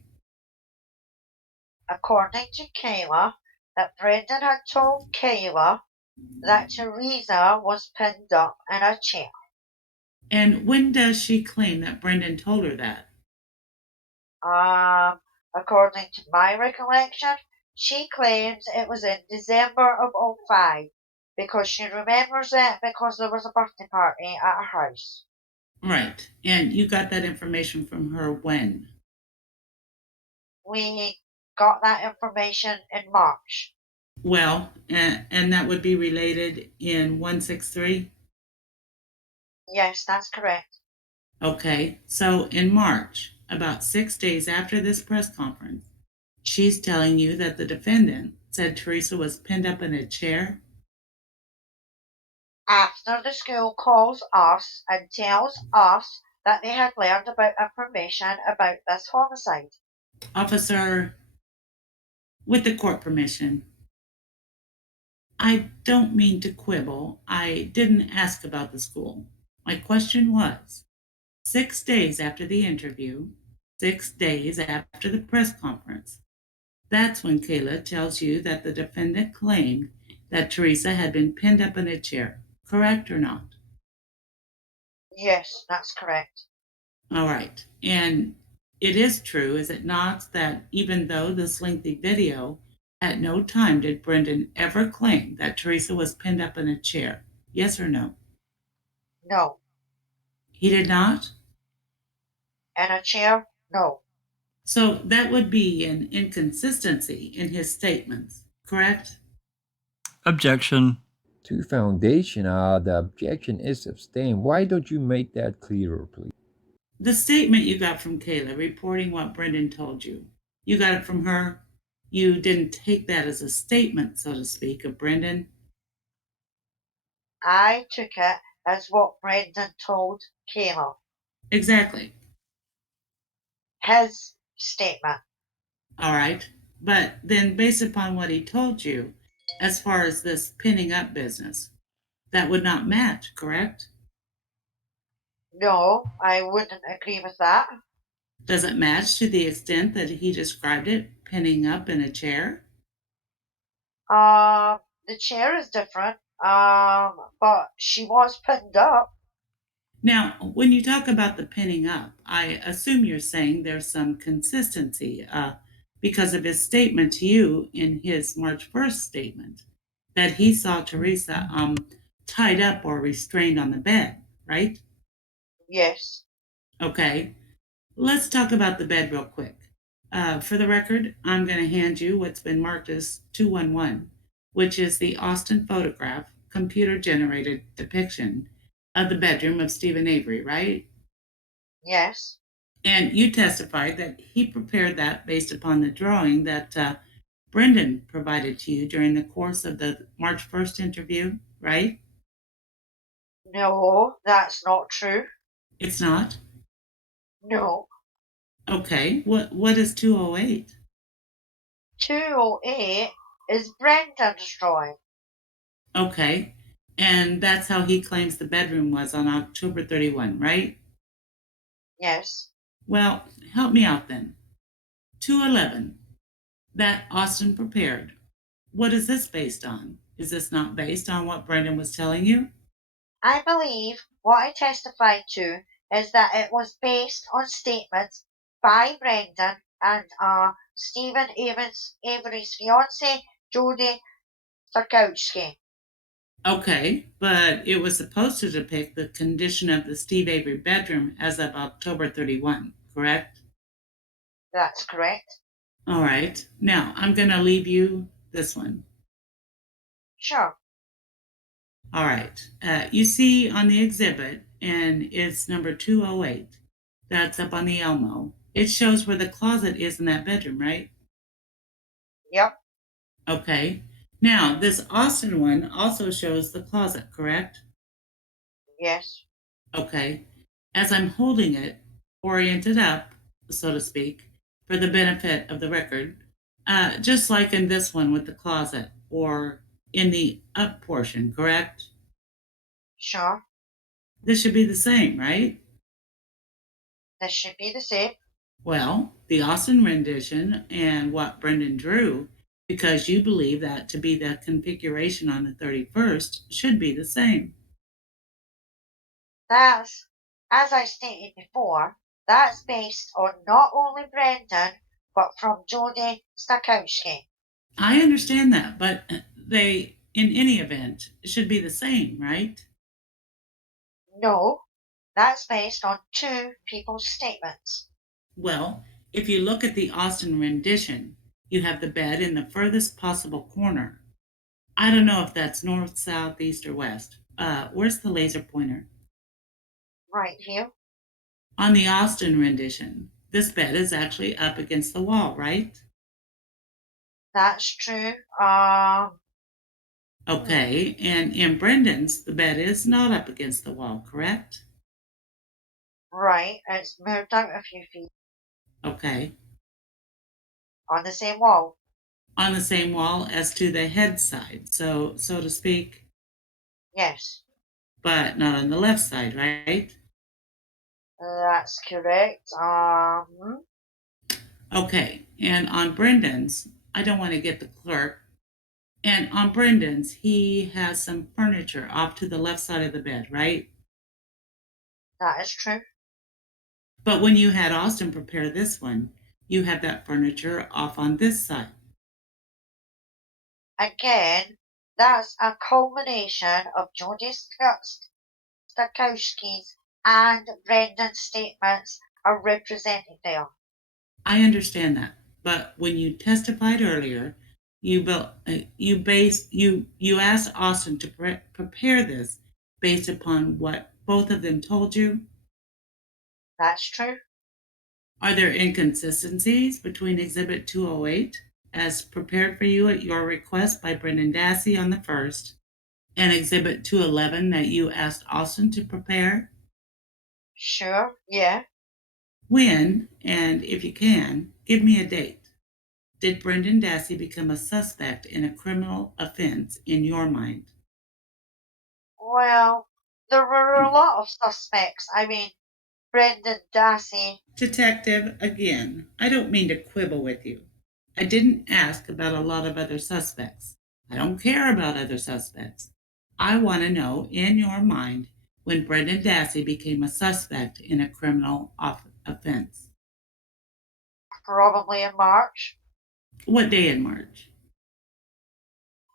According to Kayla, that Brendan had told Kayla that Teresa was pinned up in a chair. And when does she claim that Brendan told her that? According to my recollection, she claims it was in December of '05 because she remembers it because there was a birthday party at her house. Right. And you got that information from her when? We got that information in March. Well, and that would be related in 163? Yes, that's correct. Okay. So in March, about 6 days after this press conference, she's telling you that the defendant said Teresa was pinned up in a chair? After the school calls us and tells us that they had learned about information about this homicide. Officer, with the court permission, I don't mean to quibble. I didn't ask about the school. My question was 6 days after the interview, 6 days after the press conference, that's when Kayla tells you that the defendant claimed that Teresa had been pinned up in a chair. Correct or not? Yes, that's correct. All right. And it is true, is it not, that even though this lengthy video At no time did Brendan ever claim that Teresa was pinned up in a chair. Yes or no? No. He did not? In a chair? No. So that would be an inconsistency in his statements, correct? Objection. To foundation, the objection is sustained. Why don't you make that clearer, please? The statement you got from Kayla reporting what Brendan told you, you got it from her. You didn't take that as a statement, so to speak, of Brendan. I took it as what Brendan told Kayla. Exactly. His statement. All right. But then, based upon what he told you, as far as this pinning up business, that would not match, correct? No, I wouldn't agree with that. Does it match to the extent that he described it, pinning up in a chair? The chair is different. But she was pinned up. Now, when you talk about the pinning up, I assume you're saying there's some consistency because of his statement to you in his March 1st statement that he saw Teresa tied up or restrained on the bed, right? Yes. Okay, let's talk about the bed real quick. For the record, I'm going to hand you what's been marked as 211, which is the Austin photograph computer generated depiction of the bedroom of Stephen Avery, right? Yes. And you testified that he prepared that based upon the drawing that Brendan provided to you during the course of the March 1st interview, right? No, that's not true. It's not? No. Okay. What is 208? 208 is Brendan's drawing. Okay. And that's how he claims the bedroom was on October 31, right? Yes. Well, help me out then. 211, that Austin prepared. What is this based on? Is this not based on what Brendan was telling you? I believe what I testified to is that it was based on statements by Brendan and Stephen Avery's fiance, Jodie Sarkowski. Okay, but it was supposed to depict the condition of the Steve Avery bedroom as of October 31, correct? That's correct. All right. Now, I'm going to leave you this one. Sure. All right. You see on the exhibit, and it's number 208. That's up on the Elmo. It shows where the closet is in that bedroom, right? Yep. Okay. Now, this Austin one also shows the closet, correct? Yes. Okay. As I'm holding it, oriented up, so to speak, for the benefit of the record, just like in this one with the closet or in the up portion, correct? Sure. This should be the same, right? This should be the same. Well, the Austin rendition and what Brendan drew, because you believe that to be the configuration on the 31st, should be the same. That's, as I stated before, that's based on not only Brendan, but from Jodie Stokowski. I understand that, but they, in any event, should be the same, right? No, that's based on two people's statements. Well, if you look at the Austin rendition, you have the bed in the furthest possible corner. I don't know if that's north, south, east, or west. Where's the laser pointer? Right here. On the Austin rendition, this bed is actually up against the wall, right? That's true. Okay, and in Brendan's, the bed is not up against the wall, correct? Right, it's moved out a few feet Okay, on the same wall. on the same wall as to the head side, so to speak, Yes, but not on the left side, right? that's correct. Okay, and on Brendan's, I don't want to get the clerk. And on Brendan's, he has some furniture off to the left side of the bed, right? That is true. But when you had Austin prepare this one, you had that furniture off on this side. Again, that's a culmination of Jody Stokowski's and Brendan's statements are represented there. I understand that, but when you testified earlier, you asked Austin to prepare this based upon what both of them told you. That's true. Are there inconsistencies between Exhibit 208, as prepared for you at your request by Brendan Dassey on the 1st, and Exhibit 211 that you asked Austin to prepare? Sure, yeah. When, and if you can, give me a date. Did Brendan Dassey become a suspect in a criminal offense in your mind? Well, there were a lot of suspects. I mean, Brendan Dassey. Detective, again, I don't mean to quibble with you. I didn't ask about a lot of other suspects. I don't care about other suspects. I want to know, in your mind, when Brendan Dassey became a suspect in a criminal offense. Probably in March. What day in March?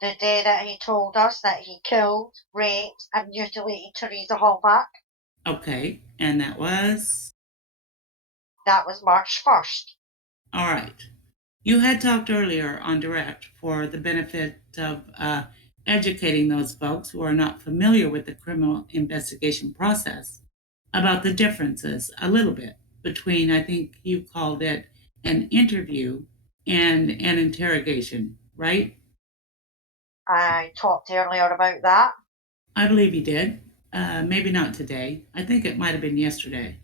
The day that he told us that he killed, raped, and mutilated Teresa Hallback. Okay, and that was? That was March 1st. All right. You had talked earlier on Direct for the benefit of educating those folks who are not familiar with the criminal investigation process about the differences a little bit between, I think you called it an interview and an interrogation, right? I talked earlier about that. I believe you did. Maybe not today. I think it might have been yesterday.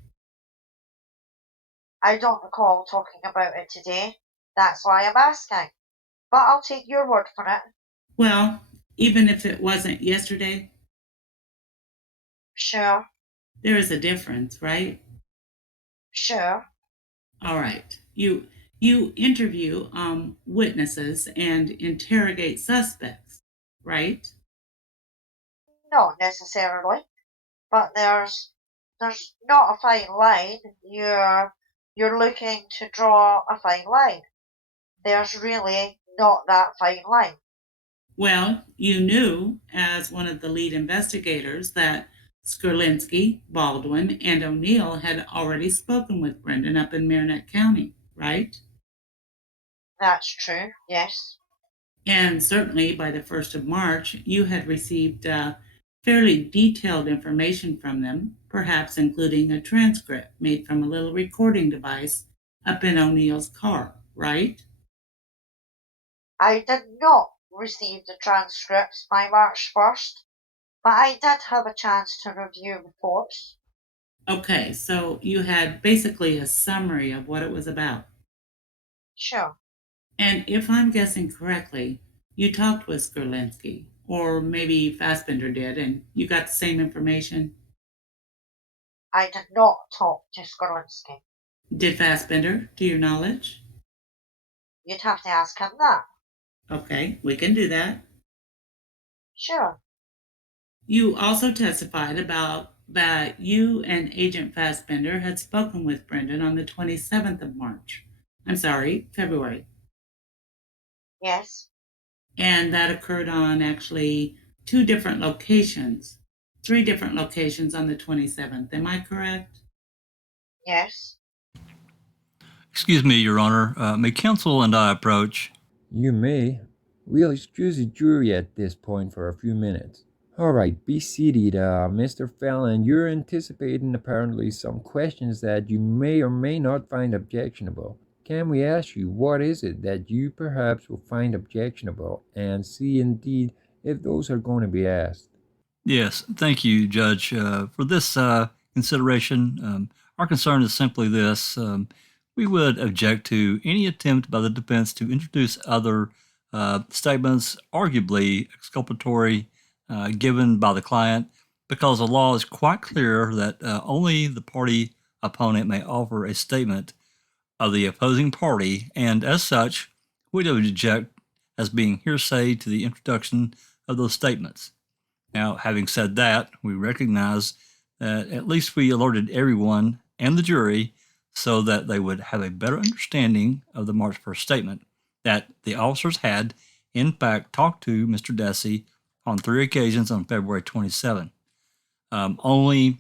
I don't recall talking about it today. That's why I'm asking. But I'll take your word for it. Well, even if it wasn't yesterday, Sure, there is a difference, right? sure. All right. You interview witnesses and interrogate suspects, right? Not necessarily. But there's not a fine line. You're looking to draw a fine line. There's really not that fine line. Well, you knew as one of the lead investigators that Skurlinski, Baldwin, and O'Neill had already spoken with Brendan up in Marinette County, right? That's true, yes. And certainly by the 1st of March, you had received fairly detailed information from them, perhaps including a transcript made from a little recording device up in O'Neill's car, right? I did not receive the transcripts by March 1st, but I did have a chance to review reports. Okay, so you had basically a summary of what it was about. Sure. And if I'm guessing correctly, you talked with Skurlinski, or maybe Fassbender did, and you got the same information. I did not talk to Skurlinski. Did Fassbender, to your knowledge? You'd have to ask him that. Okay, we can do that. Sure. You also testified about that you and Agent Fassbender had spoken with Brendan on the 27th of March. I'm sorry, February. Yes. And that occurred on actually 3 different locations on the 27th. Am I correct? Yes. Excuse me, Your Honor. May counsel and I approach? You may. We'll excuse the jury at this point for a few minutes. All right, be seated, Mr. Fallon. You're anticipating apparently some questions that you may or may not find objectionable. Can we ask you what is it that you perhaps will find objectionable, and see indeed if those are going to be asked? Yes, thank you, Judge, for this consideration. Our concern is simply this. We would object to any attempt by the defense to introduce other statements, arguably exculpatory, given by the client, because the law is quite clear that only the party opponent may offer a statement of the opposing party, and as such, we would object as being hearsay to the introduction of those statements. Now, having said that, we recognize that at least we alerted everyone and the jury so that they would have a better understanding of the March 1st statement that the officers had in fact, talked to Mr. Dassey on 3 occasions on February 27. Only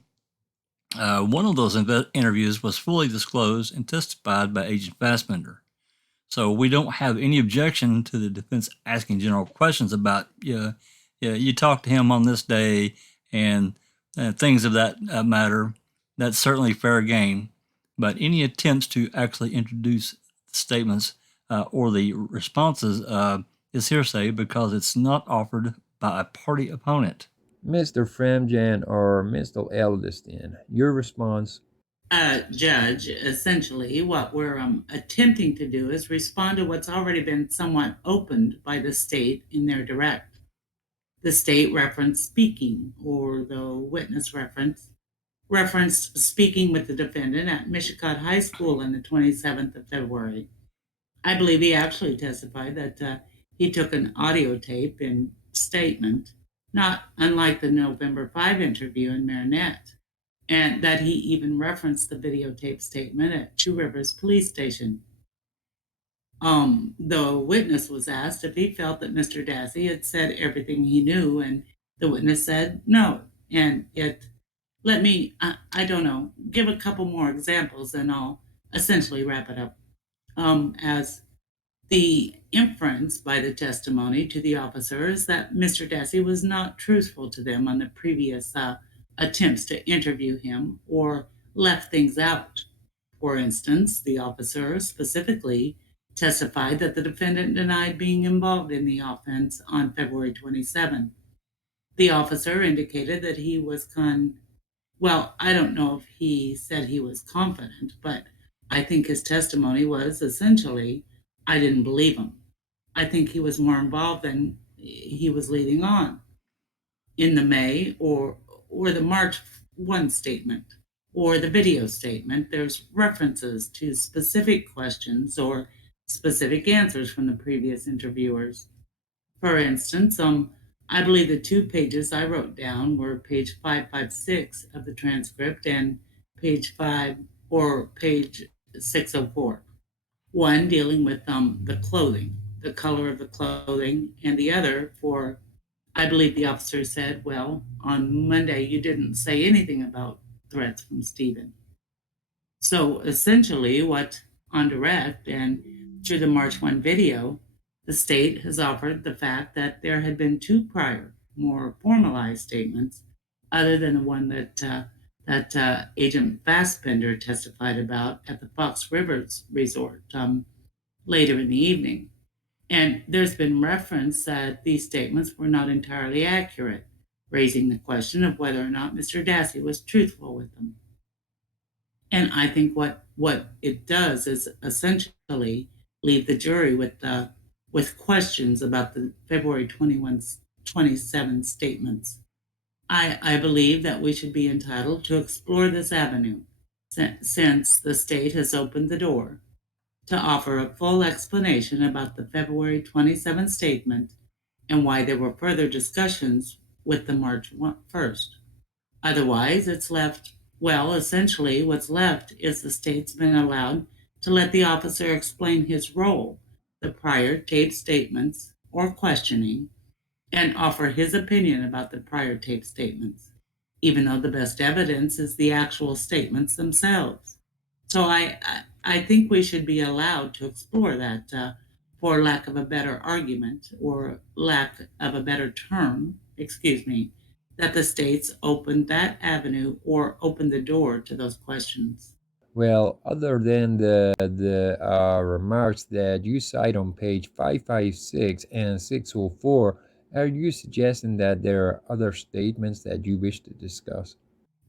one of those interviews was fully disclosed and testified by Agent Fassbender. So we don't have any objection to the defense asking general questions about, you talked to him on this day and things of that matter. That's certainly fair game. But any attempts to actually introduce statements or the responses is hearsay because it's not offered by a party opponent. Mr. Fremjan or Mr. Edelstein, your response? Judge, essentially what we're attempting to do is respond to what's already been somewhat opened by the state in their direct. The state referenced speaking, or the witness referenced speaking with the defendant at Mishicot High School on the 27th of February. I believe he actually testified that he took an audio tape and statement, not unlike the November 5 interview in Marinette, and that he even referenced the videotape statement at Two Rivers Police Station. The witness was asked if he felt that Mr. Dassey had said everything he knew, and the witness said no. And let me, I don't know, give a couple more examples and I'll essentially wrap it up. As the inference by the testimony to the officer is that Mr. Dassey was not truthful to them on the previous attempts to interview him or left things out. For instance, the officer specifically testified that the defendant denied being involved in the offense on February 27. The officer indicated that he was well, I don't know if he said he was confident, but I think his testimony was essentially, I didn't believe him. I think he was more involved than he was leading on. In the May or the March 1 statement or the video statement, there's references to specific questions or specific answers from the previous interviewers. For instance, I believe the 2 pages I wrote down were page 556 of the transcript and page 604. One dealing with the clothing, the color of the clothing, and the other for, I believe the officer said, well, on Monday you didn't say anything about threats from Stephen. So essentially what on direct and through the March 1 video, the state has offered the fact that there had been 2 prior, more formalized statements, other than the one that Agent Fassbender testified about at the Fox Rivers Resort later in the evening. And there's been reference that these statements were not entirely accurate, raising the question of whether or not Mr. Dassey was truthful with them. And I think what it does is essentially leave the jury with questions about the February 27 statements. I believe that we should be entitled to explore this avenue since the state has opened the door to offer a full explanation about the February 27 statement and why there were further discussions with the March 1st. Otherwise, essentially what's left is the state's been allowed to let the officer explain his role, the prior taped statements or questioning, and offer his opinion about the prior tape statements, even though the best evidence is the actual statements themselves. So I think we should be allowed to explore that for lack of a better argument or lack of a better term, that the states opened that avenue or opened the door to those questions. Well, other than the remarks that you cite on page 556 and 604, are you suggesting that there are other statements that you wish to discuss?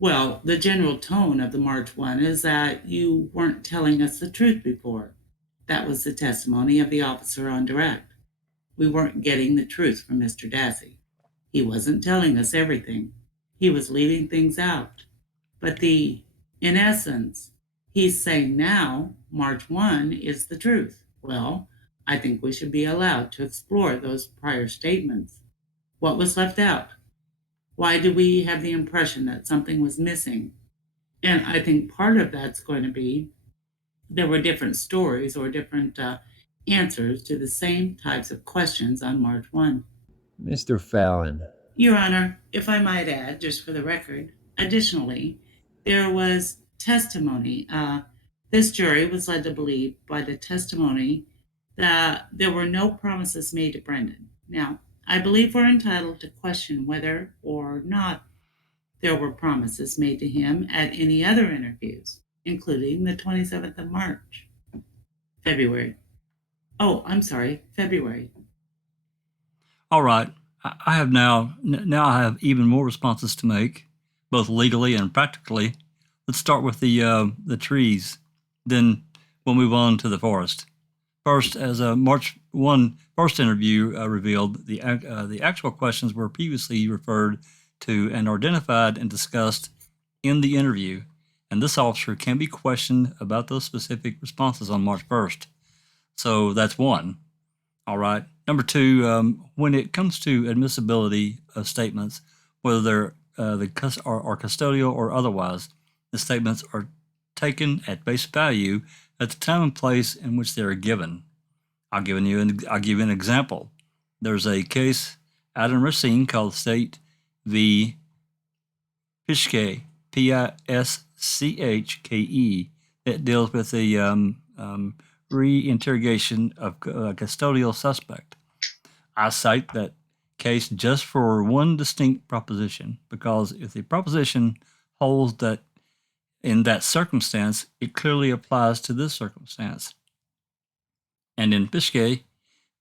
Well, the general tone of the March 1 is that you weren't telling us the truth before. That was the testimony of the officer on direct. We weren't getting the truth from Mr. Dassey. He wasn't telling us everything. He was leaving things out. But in essence, he's saying now March 1 is the truth. Well, I think we should be allowed to explore those prior statements. What was left out? Why do we have the impression that something was missing? And I think part of that's going to be there were different stories or different answers to the same types of questions on March 1. Mr. Fallon. Your Honor, if I might add, just for the record, additionally, there was testimony. This jury was led to believe by the testimony that there were no promises made to Brendan. Now, I believe we're entitled to question whether or not there were promises made to him at any other interviews, including the 27th of March, February. Oh, I'm sorry, February. All right. I have now I have even more responses to make, both legally and practically. Let's start with the trees. Then we'll move on to the forest. First, as a March 1 first interview revealed, the actual questions were previously referred to and identified and discussed in the interview, and this officer can be questioned about those specific responses on March 1st. So that's one. All right. Number two, when it comes to admissibility of statements, whether they're are custodial or otherwise, the statements are taken at face value at the time and place in which they are given. I'll give you an example. There's a case out in Racine called State v. Pischke, Pischke, that deals with the reinterrogation of a custodial suspect. I cite that case just for one distinct proposition, because if the proposition holds that in that circumstance, it clearly applies to this circumstance. And in Pischke,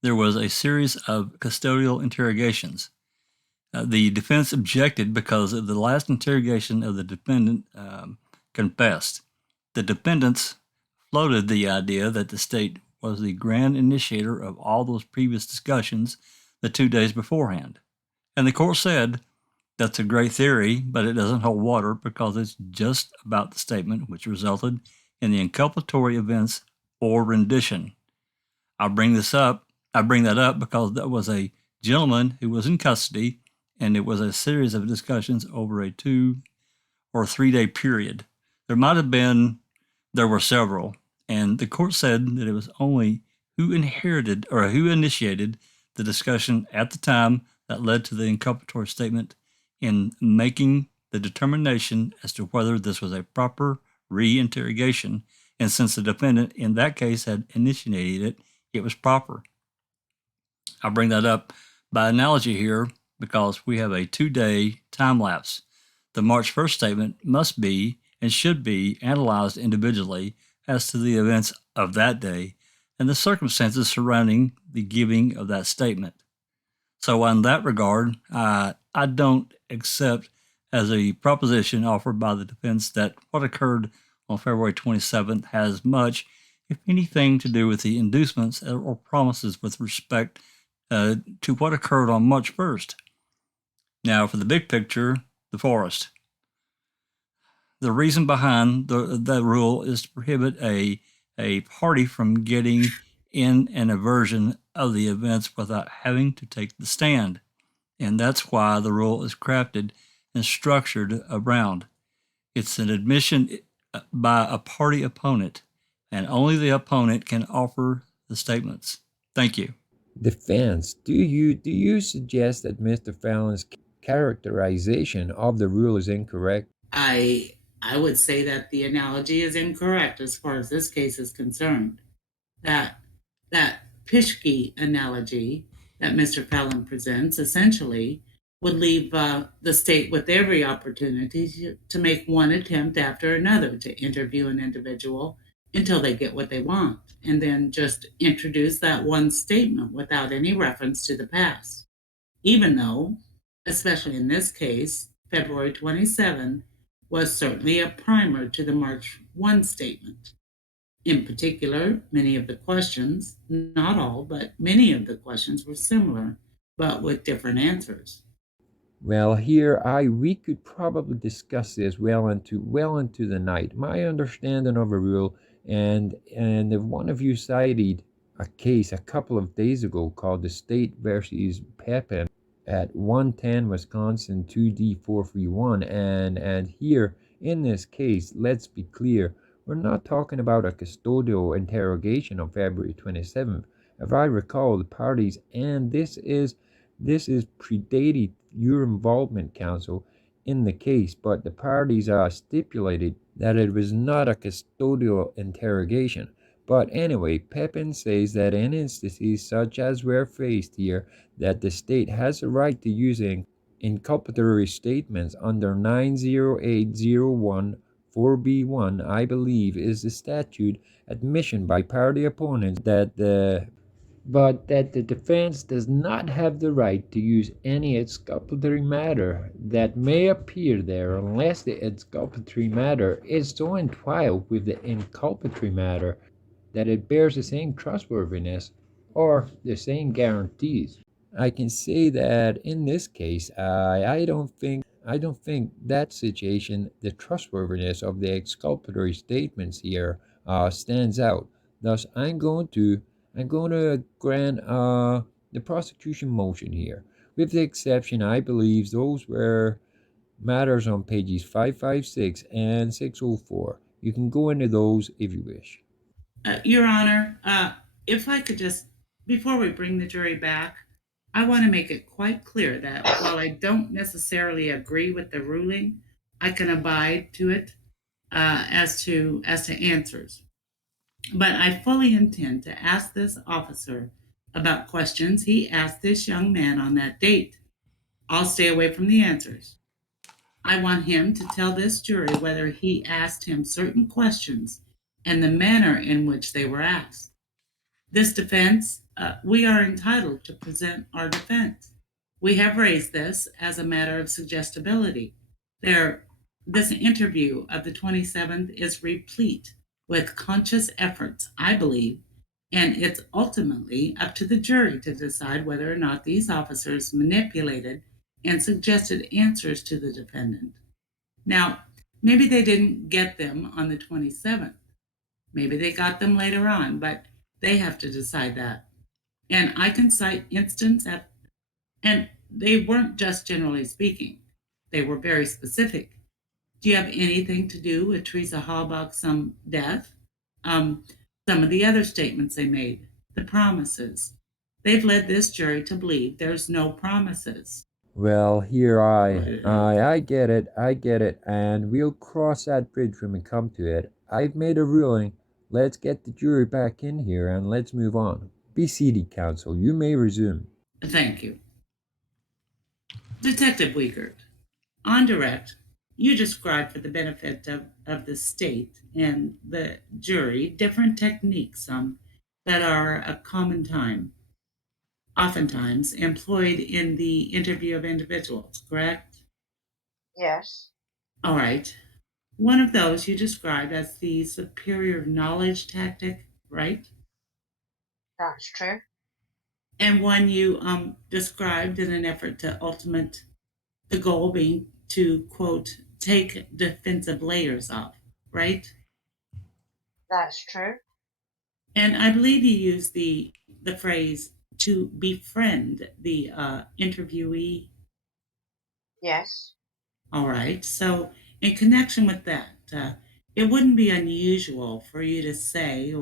there was a series of custodial interrogations. The defense objected because of the last interrogation of the defendant confessed. The defendants floated the idea that the state was the grand initiator of all those previous discussions the 2 days beforehand. And the court said, that's a great theory, but it doesn't hold water because it's just about the statement which resulted in the inculpatory events or rendition. I bring that up because that was a gentleman who was in custody, and it was a series of discussions over a 2 or 3 day period. There were several, and the court said that it was only who initiated the discussion at the time that led to the inculpatory statement in making the determination as to whether this was a proper reinterrogation. And since the defendant in that case had initiated it, it was proper. I bring that up by analogy here because we have a 2 day time lapse. The March 1st statement must be and should be analyzed individually as to the events of that day and the circumstances surrounding the giving of that statement. So in that regard, I don't accept as a proposition offered by the defense that what occurred on February 27th has much, if anything, to do with the inducements or promises with respect to what occurred on March 1st. Now, for the big picture, the forest. The reason behind that rule is to prohibit a party from getting in an aversion of the events without having to take the stand. And that's why the rule is crafted and structured around. It's an admission by a party opponent, and only the opponent can offer the statements. Thank you. Defense, do you suggest that Mr. Fallon's characterization of the rule is incorrect? I would say that the analogy is incorrect as far as this case is concerned. That Pischke analogy that Mr. Fallon presents essentially would leave the state with every opportunity to make one attempt after another to interview an individual until they get what they want, and then just introduce that one statement without any reference to the past. Even though, especially in this case, February 27 was certainly a primer to the March 1 statement. In particular, many of the questions, not all, but many of the questions were similar, but with different answers. Well, we could probably discuss this well into the night. My understanding of a rule, and if one of you cited a case a couple of days ago called the State versus Pepin at 110 Wisconsin 2D431, and here in this case, let's be clear, we're not talking about a custodial interrogation on February 27th. If I recall, the parties, and this is predated your involvement, counsel, in the case, but the parties stipulated that it was not a custodial interrogation. But anyway, Pepin says that in instances such as we're faced here, that the state has a right to use inculpatory statements under 90801 4B1, I believe, is the statute admission by party opponents that the defense does not have the right to use any exculpatory matter that may appear there unless the exculpatory matter is so entwined with the inculpatory matter that it bears the same trustworthiness or the same guarantees. I can say that in this case, I don't think that situation, the trustworthiness of the exculpatory statements here, stands out. Thus, I'm going to grant the prosecution motion here, with the exception, I believe, those were matters on pages 556 and 604. You can go into those if you wish. Your Honor, if I could just, before we bring the jury back, I want to make it quite clear that while I don't necessarily agree with the ruling, I can abide to it as to answers. But I fully intend to ask this officer about questions he asked this young man on that date. I'll stay away from the answers. I want him to tell this jury whether he asked him certain questions and the manner in which they were asked. This defense, we are entitled to present our defense. We have raised this as a matter of suggestibility. This interview of the 27th is replete with conscious efforts, I believe, and it's ultimately up to the jury to decide whether or not these officers manipulated and suggested answers to the defendant. Now, maybe they didn't get them on the 27th. Maybe they got them later on, but they have to decide that. And I can cite and they weren't just generally speaking, they were very specific. Do you have anything to do with Teresa Halbach's death? Some of the other statements they made, the promises. They've led this jury to believe there's no promises. Well, here I get it, and we'll cross that bridge when we come to it. I've made a ruling. Let's get the jury back in here and let's move on. Be seated, counsel. You may resume. Thank you. Detective WIEGERT, on direct, you described for the benefit of the state and the jury different techniques that are a common time, oftentimes employed in the interview of individuals, correct? Yes, All right. One of those you described as the superior knowledge tactic, right? that's true. And one you described in an effort to the goal being to, quote, take defensive layers off, right? That's true. And I believe you used the phrase to befriend the interviewee. Yes, All right. So, in connection with that, it wouldn't be unusual for you to say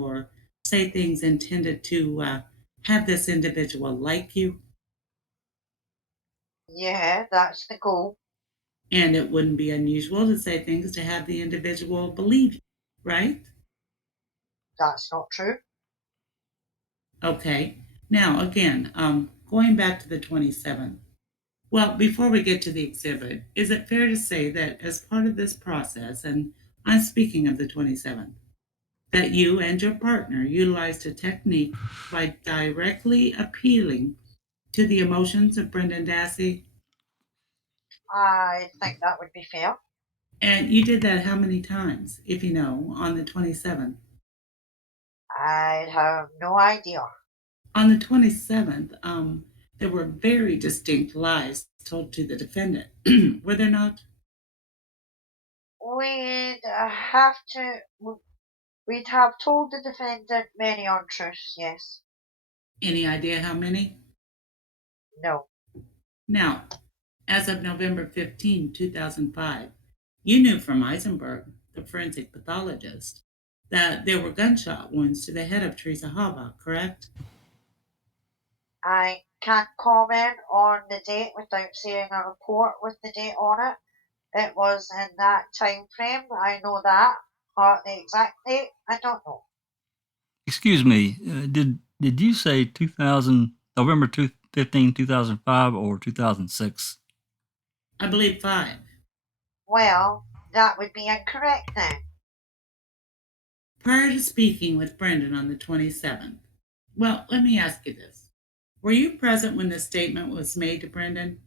things intended to have this individual like you, yeah, that's the goal. and it wouldn't be unusual to say things to have the individual believe you, right? That's not true. Okay. Now, again, going back to the 27th. Well, before we get to the exhibit, is it fair to say that as part of this process, and I'm speaking of the 27th, that you and your partner utilized a technique by directly appealing to the emotions of Brendan Dassey? I think that would be fair. And you did that how many times, if you know, on the 27th? I have no idea. On the 27th, there were very distinct lies told to the defendant, were there not? We'd have to. We'd have told the defendant many untruths, yes. Any idea how many? No. Now, as of November 15, 2005, you knew from Eisenberg, the forensic pathologist, that there were gunshot wounds to the head of Teresa Halbach, correct? I can't comment on the date without seeing a report with the date on it. It was in that time frame. I know that. The exact date, I don't know. Excuse me, did you say 2000, November 15, 2005 or 2006? I believe 5. Well, that would be incorrect then. Prior to speaking with Brendan on the 27th. Well, let me ask you this. Were you present when this statement was made to Brendan?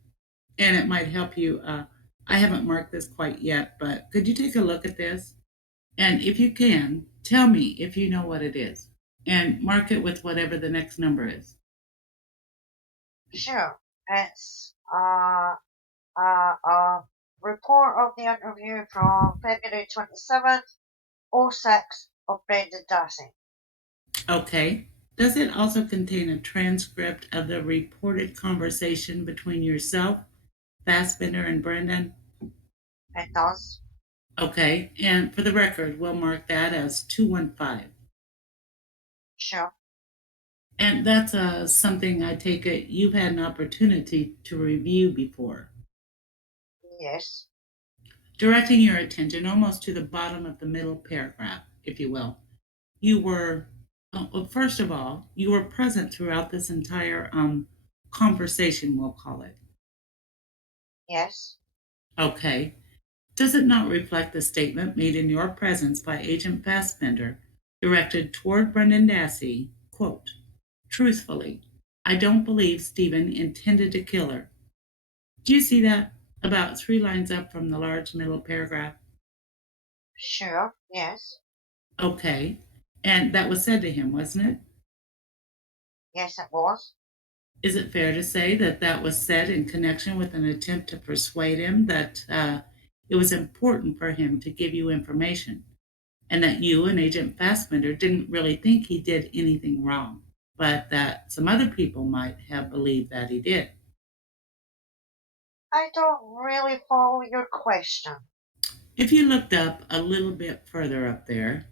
And it might help you. I haven't marked this quite yet, but could you take a look at this? And if you can, tell me if you know what it is and mark it with whatever the next number is. Sure. It's a report of the interview from February 27th, 06 of Brendan Dassey. Okay. Does it also contain a transcript of the reported conversation between yourself, Fassbender, and Brendan? It does. Okay. And for the record, we'll mark that as 215. Sure. And that's something I take it you've had an opportunity to review before. Yes. Directing your attention almost to the bottom of the middle paragraph, if you will. You were, first of all, you were present throughout this entire conversation, we'll call it. Yes. Okay. Does it not reflect the statement made in your presence by Agent Fassbender directed toward Brendan Dassey, quote, truthfully, I don't believe Stephen intended to kill her. Do you see that? About 3 lines up from the large middle paragraph. Sure. Yes. Okay. And that was said to him, wasn't it? Yes, it was. Is it fair to say that that was said in connection with an attempt to persuade him that it was important for him to give you information and that you and Agent Fassbender didn't really think he did anything wrong, but that some other people might have believed that he did? I don't really follow your question. If you looked up a little bit further up there,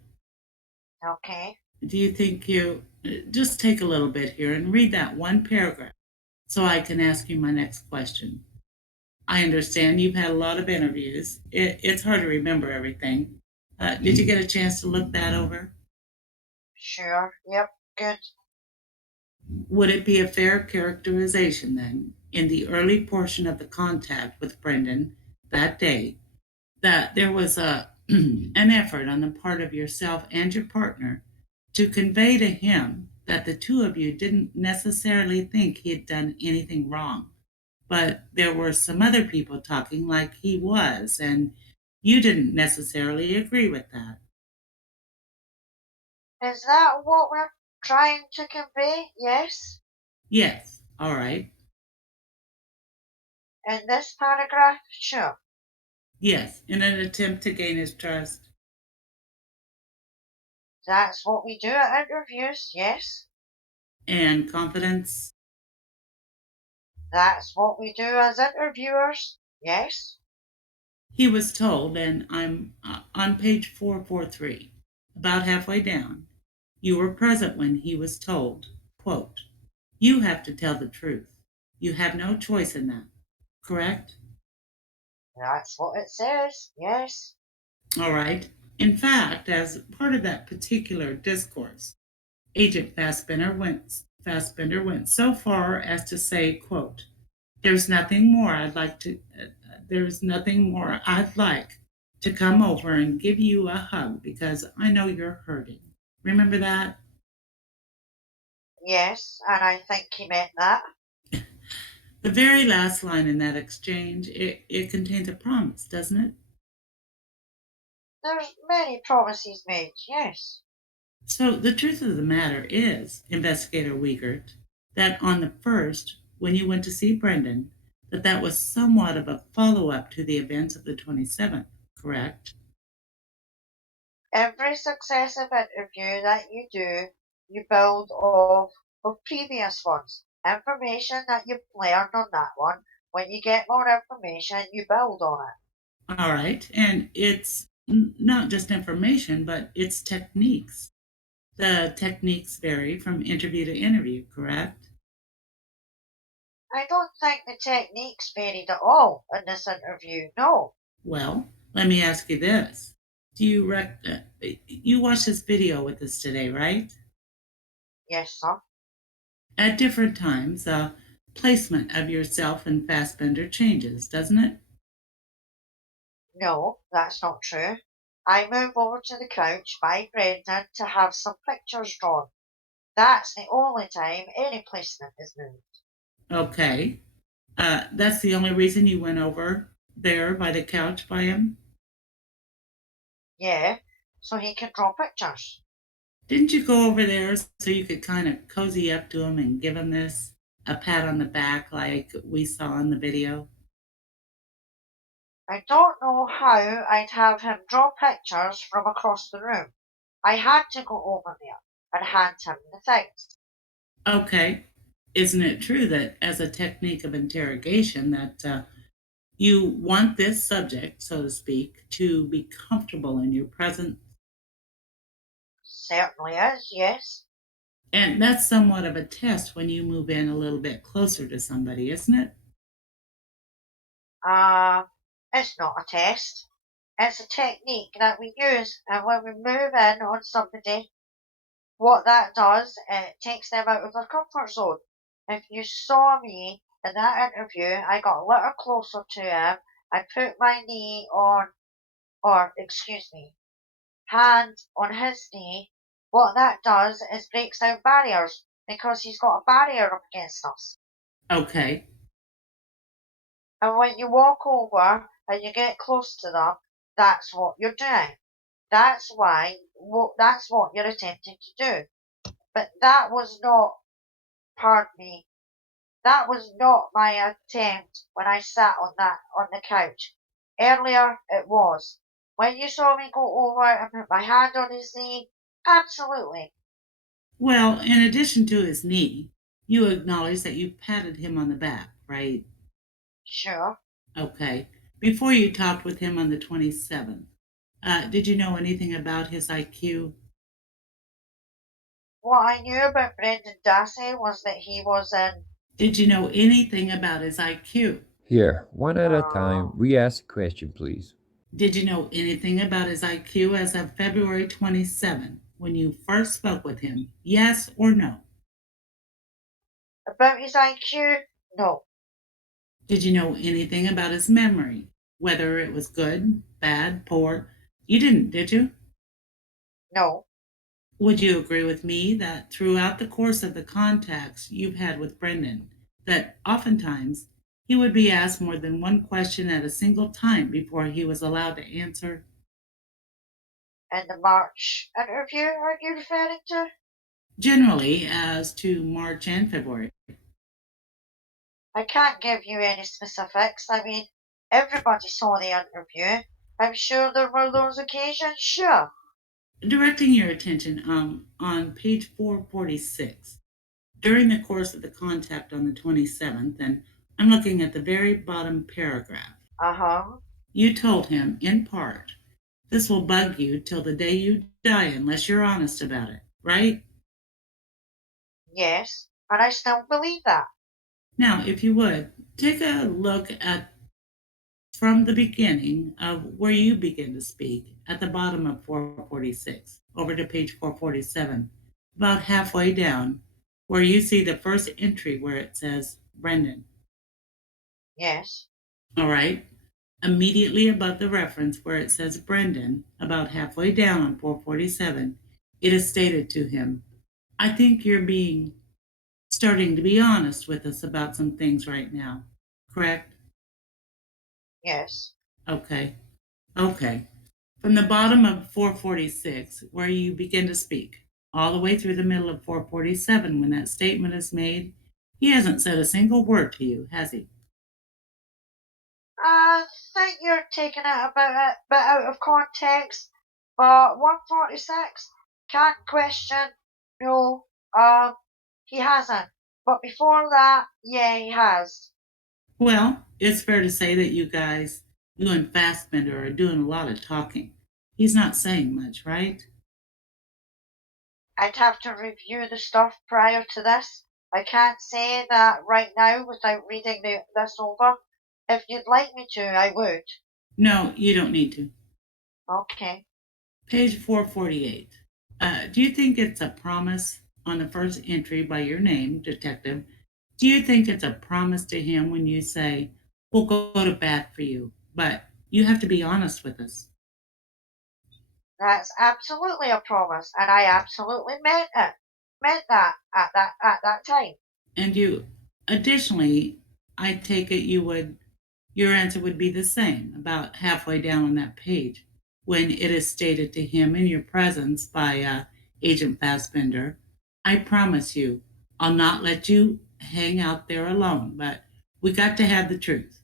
Okay. do you think you just take a little bit here and read that one paragraph so I can ask you my next question? I understand you've had a lot of interviews. It's hard to remember everything. Did you get a chance to look that over? Sure. Yep. Good. Would it be a fair characterization then, in the early portion of the contact with Brendan that day, that there was an effort on the part of yourself and your partner to convey to him that the two of you didn't necessarily think he had done anything wrong, but there were some other people talking like he was, and you didn't necessarily agree with that? Is that what we're trying to convey? Yes. Yes. All right. In this paragraph? Sure. Yes. In an attempt to gain his trust. That's what we do at interviews. Yes. And confidence. That's what we do as interviewers. Yes. He was told, and I'm on page 443, about halfway down. You were present when he was told, quote, you have to tell the truth. You have no choice in that. Correct? That's what it says. Yes. All right. In fact, as part of that particular discourse, Agent Fassbender went so far as to say, quote, there's nothing more I'd like to come over and give you a hug because I know you're hurting. Remember that? Yes. And I think he meant that. The very last line in that exchange, it contains a promise, doesn't it? There's many promises made. Yes. So the truth of the matter is, Investigator WIEGERT, that on the first, when you went to see Brendan, that was somewhat of a follow-up to the events of the 27th, correct? Every successive interview that you do, you build off of previous ones. Information that you've learned on that one. When you get more information, you build on it. All right. And it's not just information, but it's techniques. The techniques vary from interview to interview, correct? I don't think the techniques varied at all in this interview, no. Well, let me ask you this. Do you watched this video with us today, right? Yes, sir. At different times, the placement of yourself in Fassbender changes, doesn't it? No, that's not true. I move over to the couch by Brendan to have some pictures drawn. That's the only time any placement is moved. Okay. That's the only reason you went over there by the couch by him? Yeah, so he can draw pictures. Didn't you go over there so you could kind of cozy up to him and give him this a pat on the back like we saw in the video? I don't know how I'd have him draw pictures from across the room. I had to go over there and hand him the things. Okay. Isn't it true that as a technique of interrogation that you want this subject, so to speak, to be comfortable in your presence? Certainly is, yes. And that's somewhat of a test when you move in a little bit closer to somebody, isn't it? Uh, it's not a test. It's a technique that we use, and when we move in on somebody, what that does, it takes them out of their comfort zone. If you saw me in that interview, I got a little closer to him. I put my knee on, or excuse me, hand on his knee. What that does is breaks down barriers because he's got a barrier up against us. Okay. And when you walk over and you get close to them, that's what you're doing. That's what you're attempting to do. But that was not, pardon me, that was not my attempt when I sat on the couch. Earlier it was. When you saw me go over and put my hand on his knee, absolutely. Well, in addition to his knee, you acknowledge that you patted him on the back, right? Sure. Okay. Before you talked with him on the 27th, did you know anything about his IQ? What I knew about Brendan Dassey was that he was in Did you know anything about his IQ? Here, one at a uh time, re-ask the question, please. Did you know anything about his IQ as of February 27th when you first spoke with him? Yes or no? about his IQ? No, Did you know anything about his memory? Whether it was good, bad, poor? You didn't, did you? no. Would you agree with me that throughout the course of the contacts you've had with Brendan, that oftentimes he would be asked more than one question at a single time before he was allowed to answer? In the March interview, are you referring to? Generally, as to March and February. I can't give you any specifics. I mean, everybody saw the interview. I'm sure there were those occasions, sure. Directing your attention on page 446, during the course of the contact on the 27th, and I'm looking at the very bottom paragraph, Uh-huh. you told him, in part, this will bug you till the day you die unless you're honest about it, right? Yes, and I still believe that. Now, if you would, take a look at from the beginning of where you begin to speak at the bottom of 446 over to page 447, about halfway down, where you see the first entry where it says Brendan. Yes, All right. Immediately above the reference where it says Brendan, about halfway down on 447, it is stated to him, I think you're being starting to be honest with us about some things right now. Correct? yes, Okay. Okay. From the bottom of 446, where you begin to speak, all the way through the middle of 447, when that statement is made, he hasn't said a single word to you, has he? I think you're taking it a bit out of context, but 146 can't question. No, he hasn't. But before that, yeah, he has. Well, it's fair to say that you and Fassbender are doing a lot of talking. He's not saying much, right? I'd have to review the stuff prior to this. I can't say that right now without reading this over. If you'd like me to, I would. No, you don't need to. Okay. Page 448. Do you think it's a promise on the first entry by your name, detective? Do you think it's a promise to him when you say, we'll go to bat for you, but you have to be honest with us? That's absolutely a promise, and I absolutely meant it. Meant that at that time. And you, additionally, I take it your answer would be the same about halfway down on that page when it is stated to him in your presence by Agent Fassbender, I promise you, I'll not let you hang out there alone, but we got to have the truth,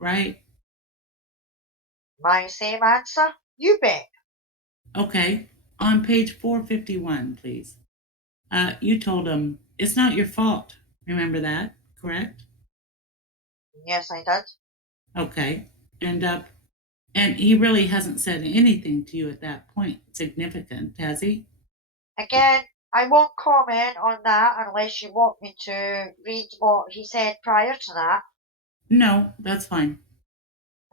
right? My same answer? You bet. Okay, on page 451, please. You told him it's not your fault. Remember that, correct? Yes, I did. Okay, and and he really hasn't said anything to you at that point significant, has he? Again, I won't comment on that unless you want me to read what he said prior to that. No, that's fine.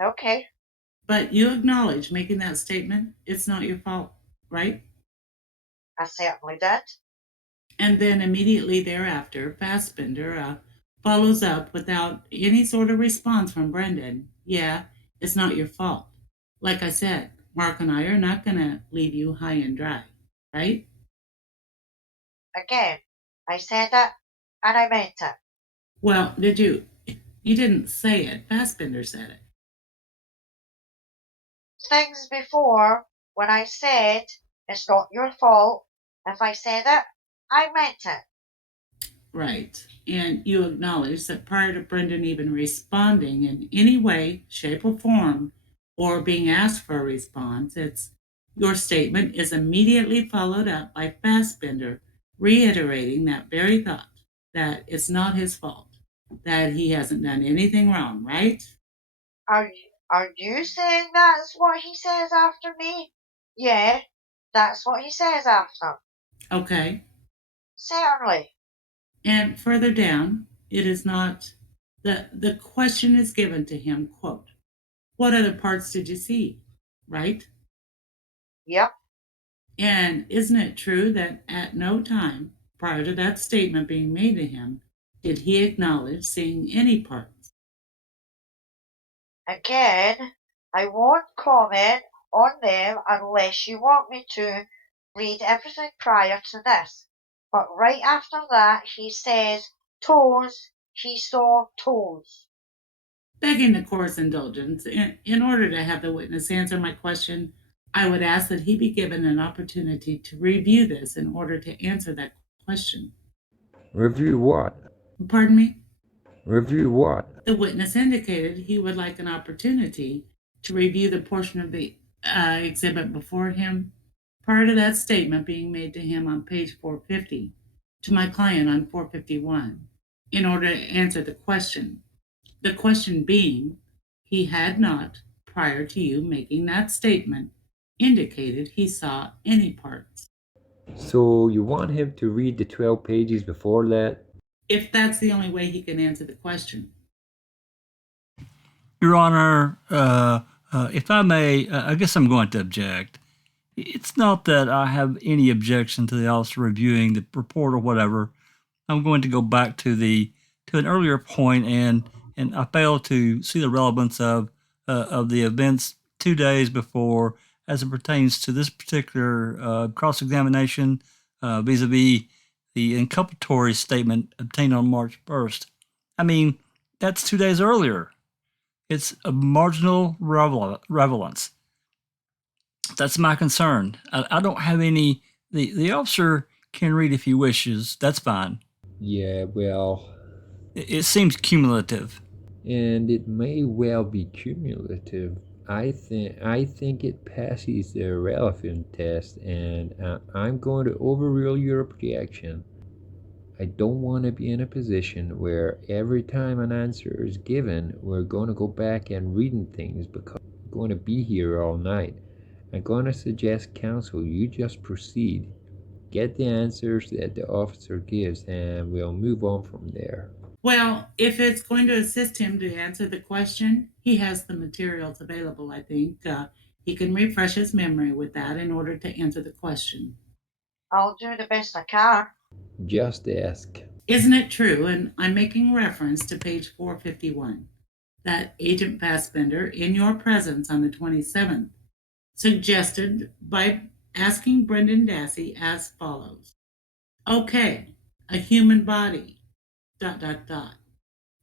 Okay. But you acknowledge making that statement, it's not your fault, right? I certainly did. And then immediately thereafter, Fassbender follows up without any sort of response from Brendan. Yeah, it's not your fault. Like I said, Mark and I are not going to leave you high and dry, right? Again, I said it and I meant it. Well, did you? You didn't say it. Fassbender said it. Things before, when I said it's not your fault, if I said it, I meant it. Right. And you acknowledge that prior to Brendan even responding in any way, shape, or form, or being asked for a response, it's your statement is immediately followed up by Fassbender reiterating that very thought that it's not his fault, that he hasn't done anything wrong, right? Are you saying that's what he says after me? Yeah, that's what he says after. Okay. Certainly. And further down, it is not the question is given to him, quote, what other parts did you see? Right? Yep. And isn't it true that at no time prior to that statement being made to him did he acknowledge seeing any parts? Again, I won't comment on them unless you want me to read everything prior to this. But right after that, he says, toes, he saw toes. Begging the court's indulgence, in order to have the witness answer my question, I would ask that he be given an opportunity to review this in order to answer that question. Review what? Pardon me? Review what? The witness indicated he would like an opportunity to review the portion of the exhibit before him prior to that statement being made to him on page 450 to my client on 451 in order to answer the question. The question being, he had not, prior to you making that statement, indicated he saw any parts. So you want him to read the 12 pages before that? If that's the only way he can answer the question. Your Honor, if I may, I guess I'm going to object. It's not that I have any objection to the officer reviewing the report or whatever. I'm going to go back to an earlier point, and I fail to see the relevance of the events 2 days before as it pertains to this particular cross-examination vis-a-vis the inculpatory statement obtained on March 1st. I mean, that's 2 days earlier. It's a marginal relevance. That's my concern. I don't have any. The officer can read if he wishes. That's fine. Yeah, well, It seems cumulative. and it may well be cumulative. I think it passes the relevant test, and I'm going to overrule your objection. I don't want to be in a position where every time an answer is given, we're going to go back and reading things because we're going to be here all night. I'm going to suggest, counsel, you just proceed. get the answers that the officer gives, and we'll move on from there. Well, if it's going to assist him to answer the question, he has the materials available, I think. He can refresh his memory with that in order to answer the question. I'll do the best I can. Just ask. Isn't it true, and I'm making reference to page 451, that Agent Fassbender, in your presence on the 27th, suggested by asking Brendan Dassey as follows: okay, a human body, dot, dot, dot.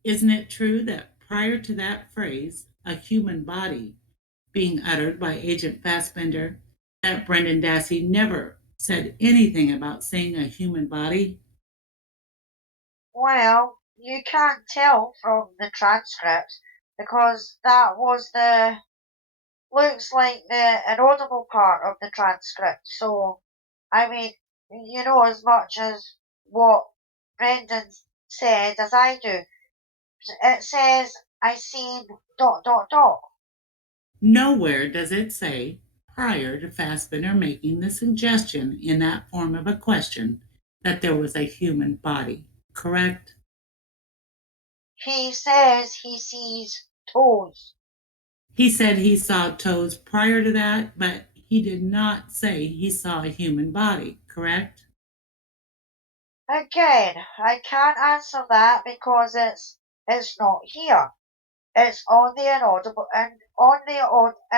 Isn't it true that prior to that phrase, a human body, being uttered by Agent Fassbender, that Brendan Dassey never said anything about seeing a human body? Well, you can't tell from the transcript because that was looks like the inaudible part of the transcript. So, I mean, you know as much as what Brendan said as I do. It says, I seen dot dot dot. Nowhere does it say, prior to Fassbender making the suggestion in that form of a question, that there was a human body, correct? He says he sees toes. He said he saw toes prior to that, but he did not say he saw a human body, correct? Again, I can't answer that because it's not here. It's on the inaudible and on the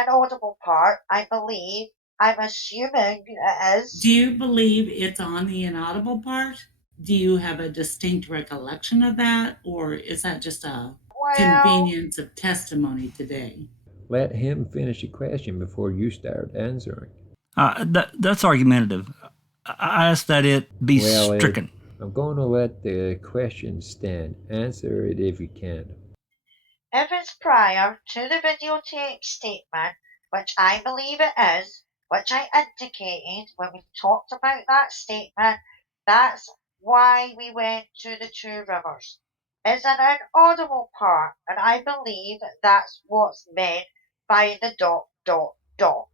inaudible part, I believe. I'm assuming it is. Do you believe it's on the inaudible part? Do you have a distinct recollection of that, or is that just a Well, convenience of testimony today? Let him finish the question before you start answering. That's argumentative. I ask that it be stricken. I'm going to let the question stand. Answer it if you can. if it's prior to the videotape statement, which I believe it is, which I indicated when we talked about that statement, that's why we went to the Two Rivers. It's an inaudible part, and I believe that's what's meant by the dot dot dot.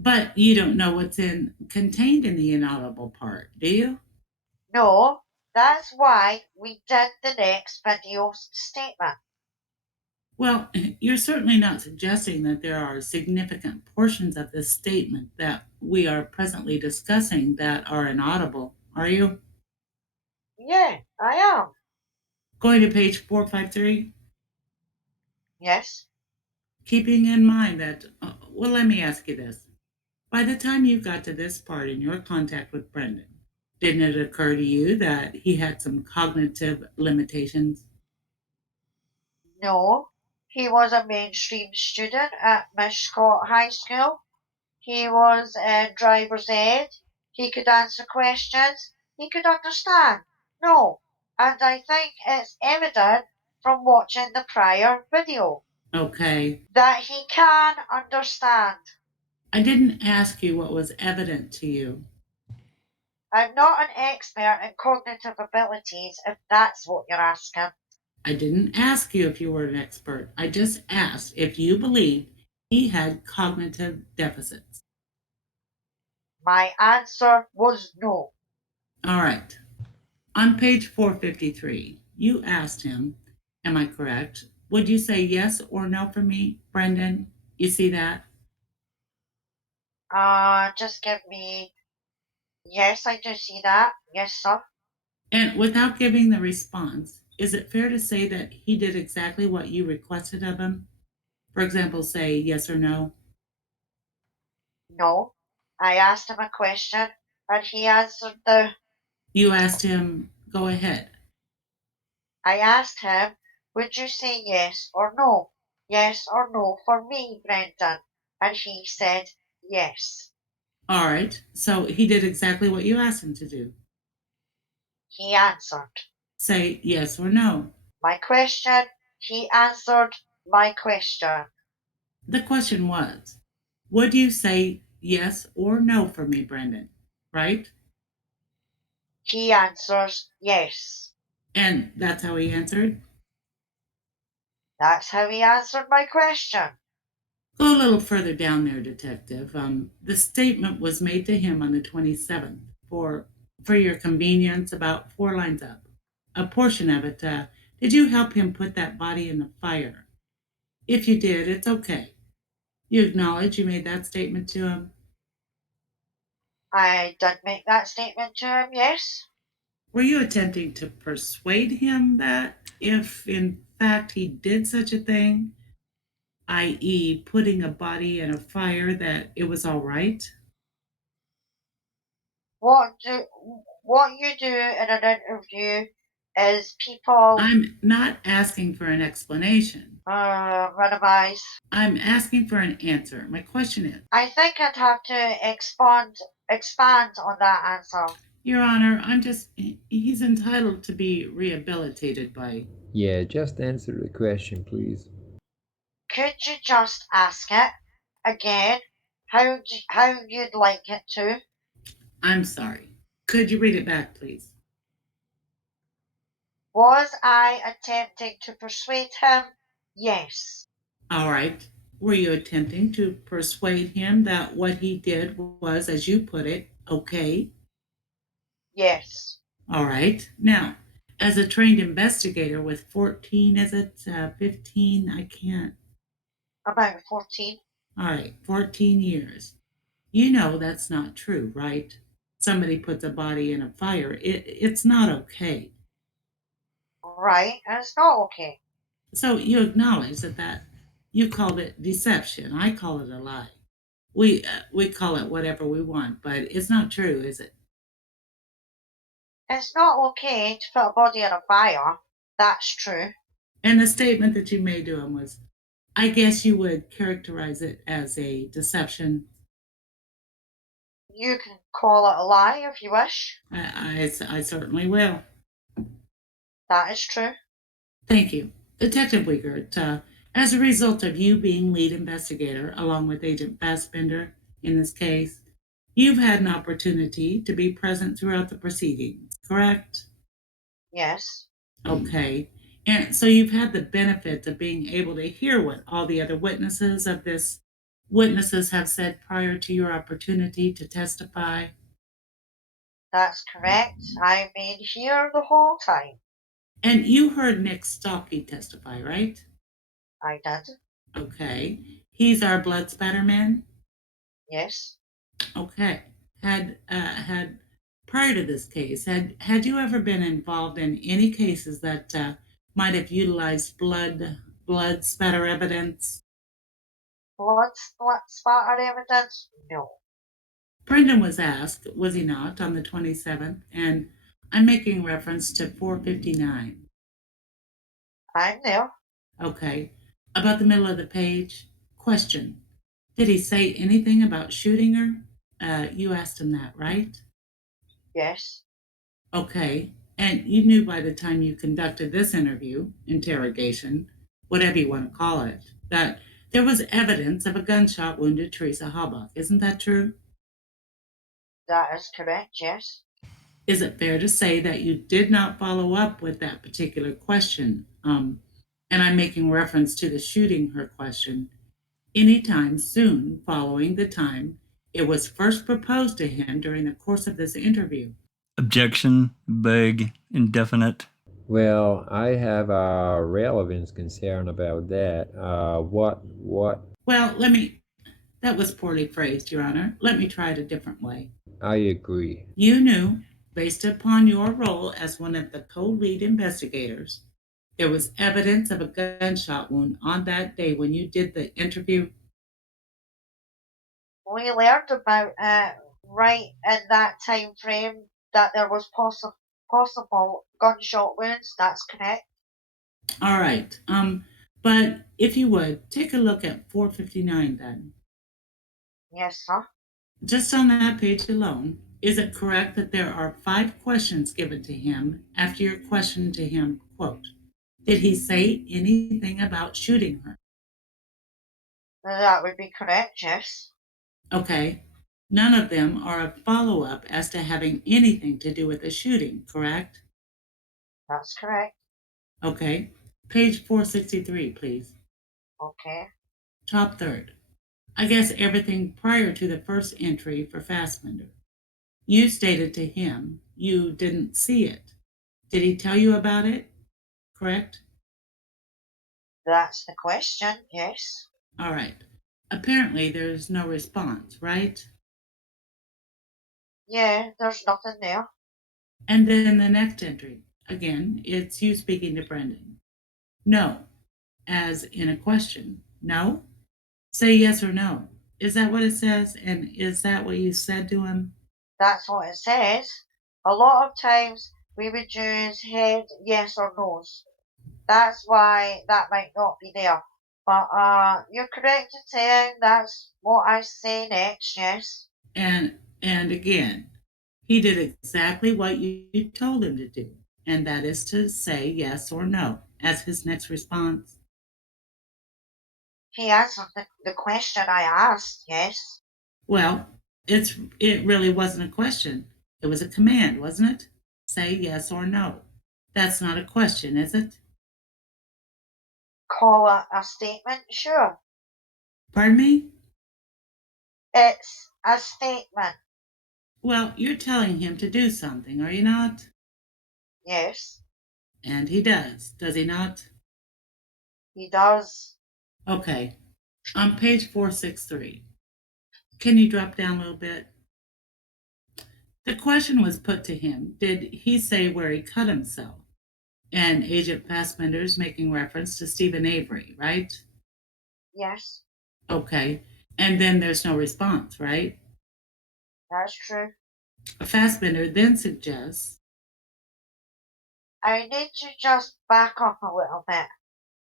But you don't know what's contained in the inaudible part, do you? No, that's why we did the next video statement. Well, you're certainly not suggesting that there are significant portions of this statement that we are presently discussing that are inaudible, are you? Yeah, I am. Going to page 453, Yes. keeping in mind that, well, let me ask you this. By the time you got to this part in your contact with Brendan, didn't it occur to you that he had some cognitive limitations? No, he was a mainstream student at Mishcot High School. He was a driver's ed. He could answer questions. He could understand. No, and I think it's evident from watching the prior video Okay. that he can understand. I didn't ask you what was evident to you. I'm not an expert in cognitive abilities, if that's what you're asking. I didn't ask you if you were an expert. I just asked if you believed he had cognitive deficits. My answer was no. All right. On page 453, you asked him, am I correct? Would you say yes or no for me, Brendan? You see that? Just give me. Yes, I do see that. Yes, sir. And without giving the response, is it fair to say that he did exactly what you requested of him? For example, say yes or no. No. I asked him a question and he answered the. You asked him, go ahead. I asked him, would you say yes or no? Yes or no for me, Brendan? And he said yes. All right. So he did exactly what you asked him to do. He answered Say yes or no. my question. He answered my question. The question was, would you say yes or no for me, Brendan? Right? He answers yes. And that's how he answered? That's how he answered my question. Go a little further down there, Detective. The statement was made to him on the 27th, for your convenience, about 4 lines up. A portion of it. Did you help him put that body in the fire? If you did, it's okay. You acknowledge you made that statement to him? I did make that statement to him, yes. Were you attempting to persuade him that if in fact he did such a thing, i.e., putting a body in a fire, that it was all right? What do what you do in an interview is people I'm not asking for an explanation. randomize. I'm asking for an answer. My question is, I think I'd have to expand on that answer. Your Honor, he's entitled to be rehabilitated by. Yeah, just answer the question, please. Could you just ask it again? How you'd like it to? I'm sorry. Could you read it back, please? Was I attempting to persuade him? Yes. All right. Were you attempting to persuade him that what he did was, as you put it, okay? Yes. All right. Now, as a trained investigator with 14, is it 15? I can't. About 14. All right, 14 years. You know that's not true, right? Somebody puts a body in a fire. It's not okay. Right. And it's not okay. So you acknowledge that you called it deception. I call it a lie. We call it whatever we want, but it's not true, is it? It's not okay to put a body in a fire. That's true. And the statement that you made to him was, I guess you would characterize it as a deception. You can call it a lie if you wish. I certainly will. That is true. Thank you. Detective Wiegert, as a result of you being lead investigator, along with Agent Fassbender in this case, you've had an opportunity to be present throughout the proceedings, correct? Yes. Okay. And so you've had the benefit of being able to hear what all the other witnesses have said prior to your opportunity to testify. That's correct. I've been here the whole time. And you heard Nick Stockey testify, right? I did. Okay. He's our blood spatter man? Yes. Okay. Had prior to this case, had you ever been involved in any cases that might have utilized blood spatter evidence? Blood spatter evidence? No. Brendan was asked, was he not, on the 27th? And I'm making reference to 459. I'm there. Okay. About the middle of the page. Question. Did he say anything about shooting her? You asked him that, right? Yes. Okay. And you knew by the time you conducted this interrogation, whatever you want to call it, that there was evidence of a gunshot wound to Teresa Halbach. Isn't that true? That is correct, yes. Is it fair to say that you did not follow up with that particular question? And I'm making reference to the shooting her question anytime soon following the time it was first proposed to him during the course of this interview. Objection, vague, indefinite. Well, I have a relevance concern about that. What? Well, that was poorly phrased, Your Honor. Let me try it a different way. I agree. You knew, based upon your role as one of the co-lead investigators, there was evidence of a gunshot wound on that day when you did the interview. We learned about right in that time frame that there was possible gunshot wounds. That's correct. All right. But if you would, take a look at 459 then. Yes, sir. Just on that page alone, is it correct that there are 5 questions given to him after your question to him, quote, did he say anything about shooting her? That would be correct, yes. Okay. None of them are a follow-up as to having anything to do with the shooting, correct? That's correct. Okay. Page 463, please. Okay. Top third. I guess everything prior to the first entry for Fassbender. You stated to him you didn't see it. Did he tell you about it? Correct? That's the question, yes. All right. Apparently, there's no response, right? Yeah, there's nothing there. And then the next entry. Again, it's you speaking to Brendan. No, as in a question. No? Say yes or no. Is that what it says? And is that what you said to him? That's what it says. A lot of times we would use head yes or no's. That's why that might not be there. But you're correct in saying that's what I say next, yes. And again, he did exactly what you told him to do, and that is to say yes or no as his next response. He answered the question I asked, yes. Well, it really wasn't a question. It was a command, wasn't it? Say yes or no. That's not a question, is it? Call a statement, sure. Pardon me? It's a statement, Well, you're telling him to do something, are you not? yes. And he does he not? He does. Okay. On page 463, can you drop down a little bit? The question was put to him, did he say where he cut himself? And Agent Fassbender's making reference to Stephen Avery, right? Yes, Okay. And then there's no response, right? that's true. Fassbender then suggests, I need to just back up a little bit.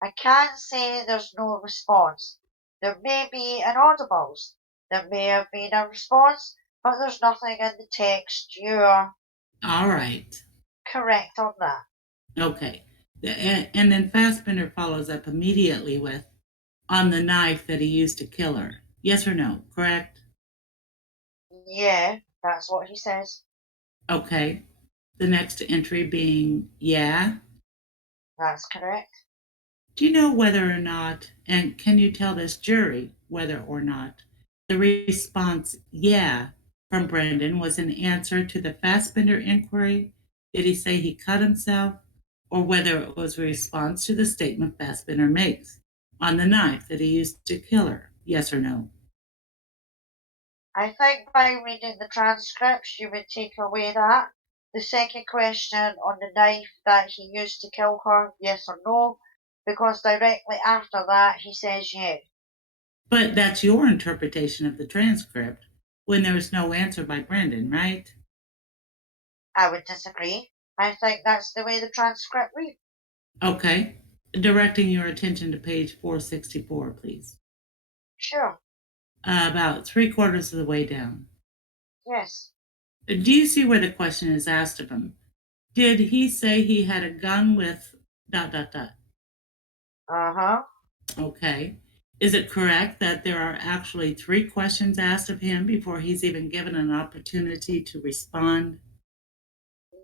I can't say there's no response. There may be inaudibles. There may have been a response, but there's nothing in the text. You're all right. correct on that. Okay. And then Fassbender follows up immediately with, on the knife that he used to kill her. Yes or no, correct? Yeah, that's what he says. Okay. The next entry being, yeah. That's correct. Do you know whether or not, and can you tell this jury whether or not the response, yeah, from Brendan was an answer to the Fassbender inquiry? Did he say he cut himself? Or whether it was a response to the statement Fassbender makes on the knife that he used to kill her? Yes or no? I think by reading the transcripts you would take away that. The second question on the knife that he used to kill her, yes or no, because directly after that he says yeah. But that's your interpretation of the transcript when there was no answer by Brendan, right? I would disagree. I think that's the way the transcript reads. Okay. Directing your attention to page 464, please. Sure, About three quarters of the way down. yes. Do you see where the question is asked of him? Did he say he had a gun with dot dot dot? Uh-huh. Okay. Is it correct that there are actually three questions asked of him before he's even given an opportunity to respond?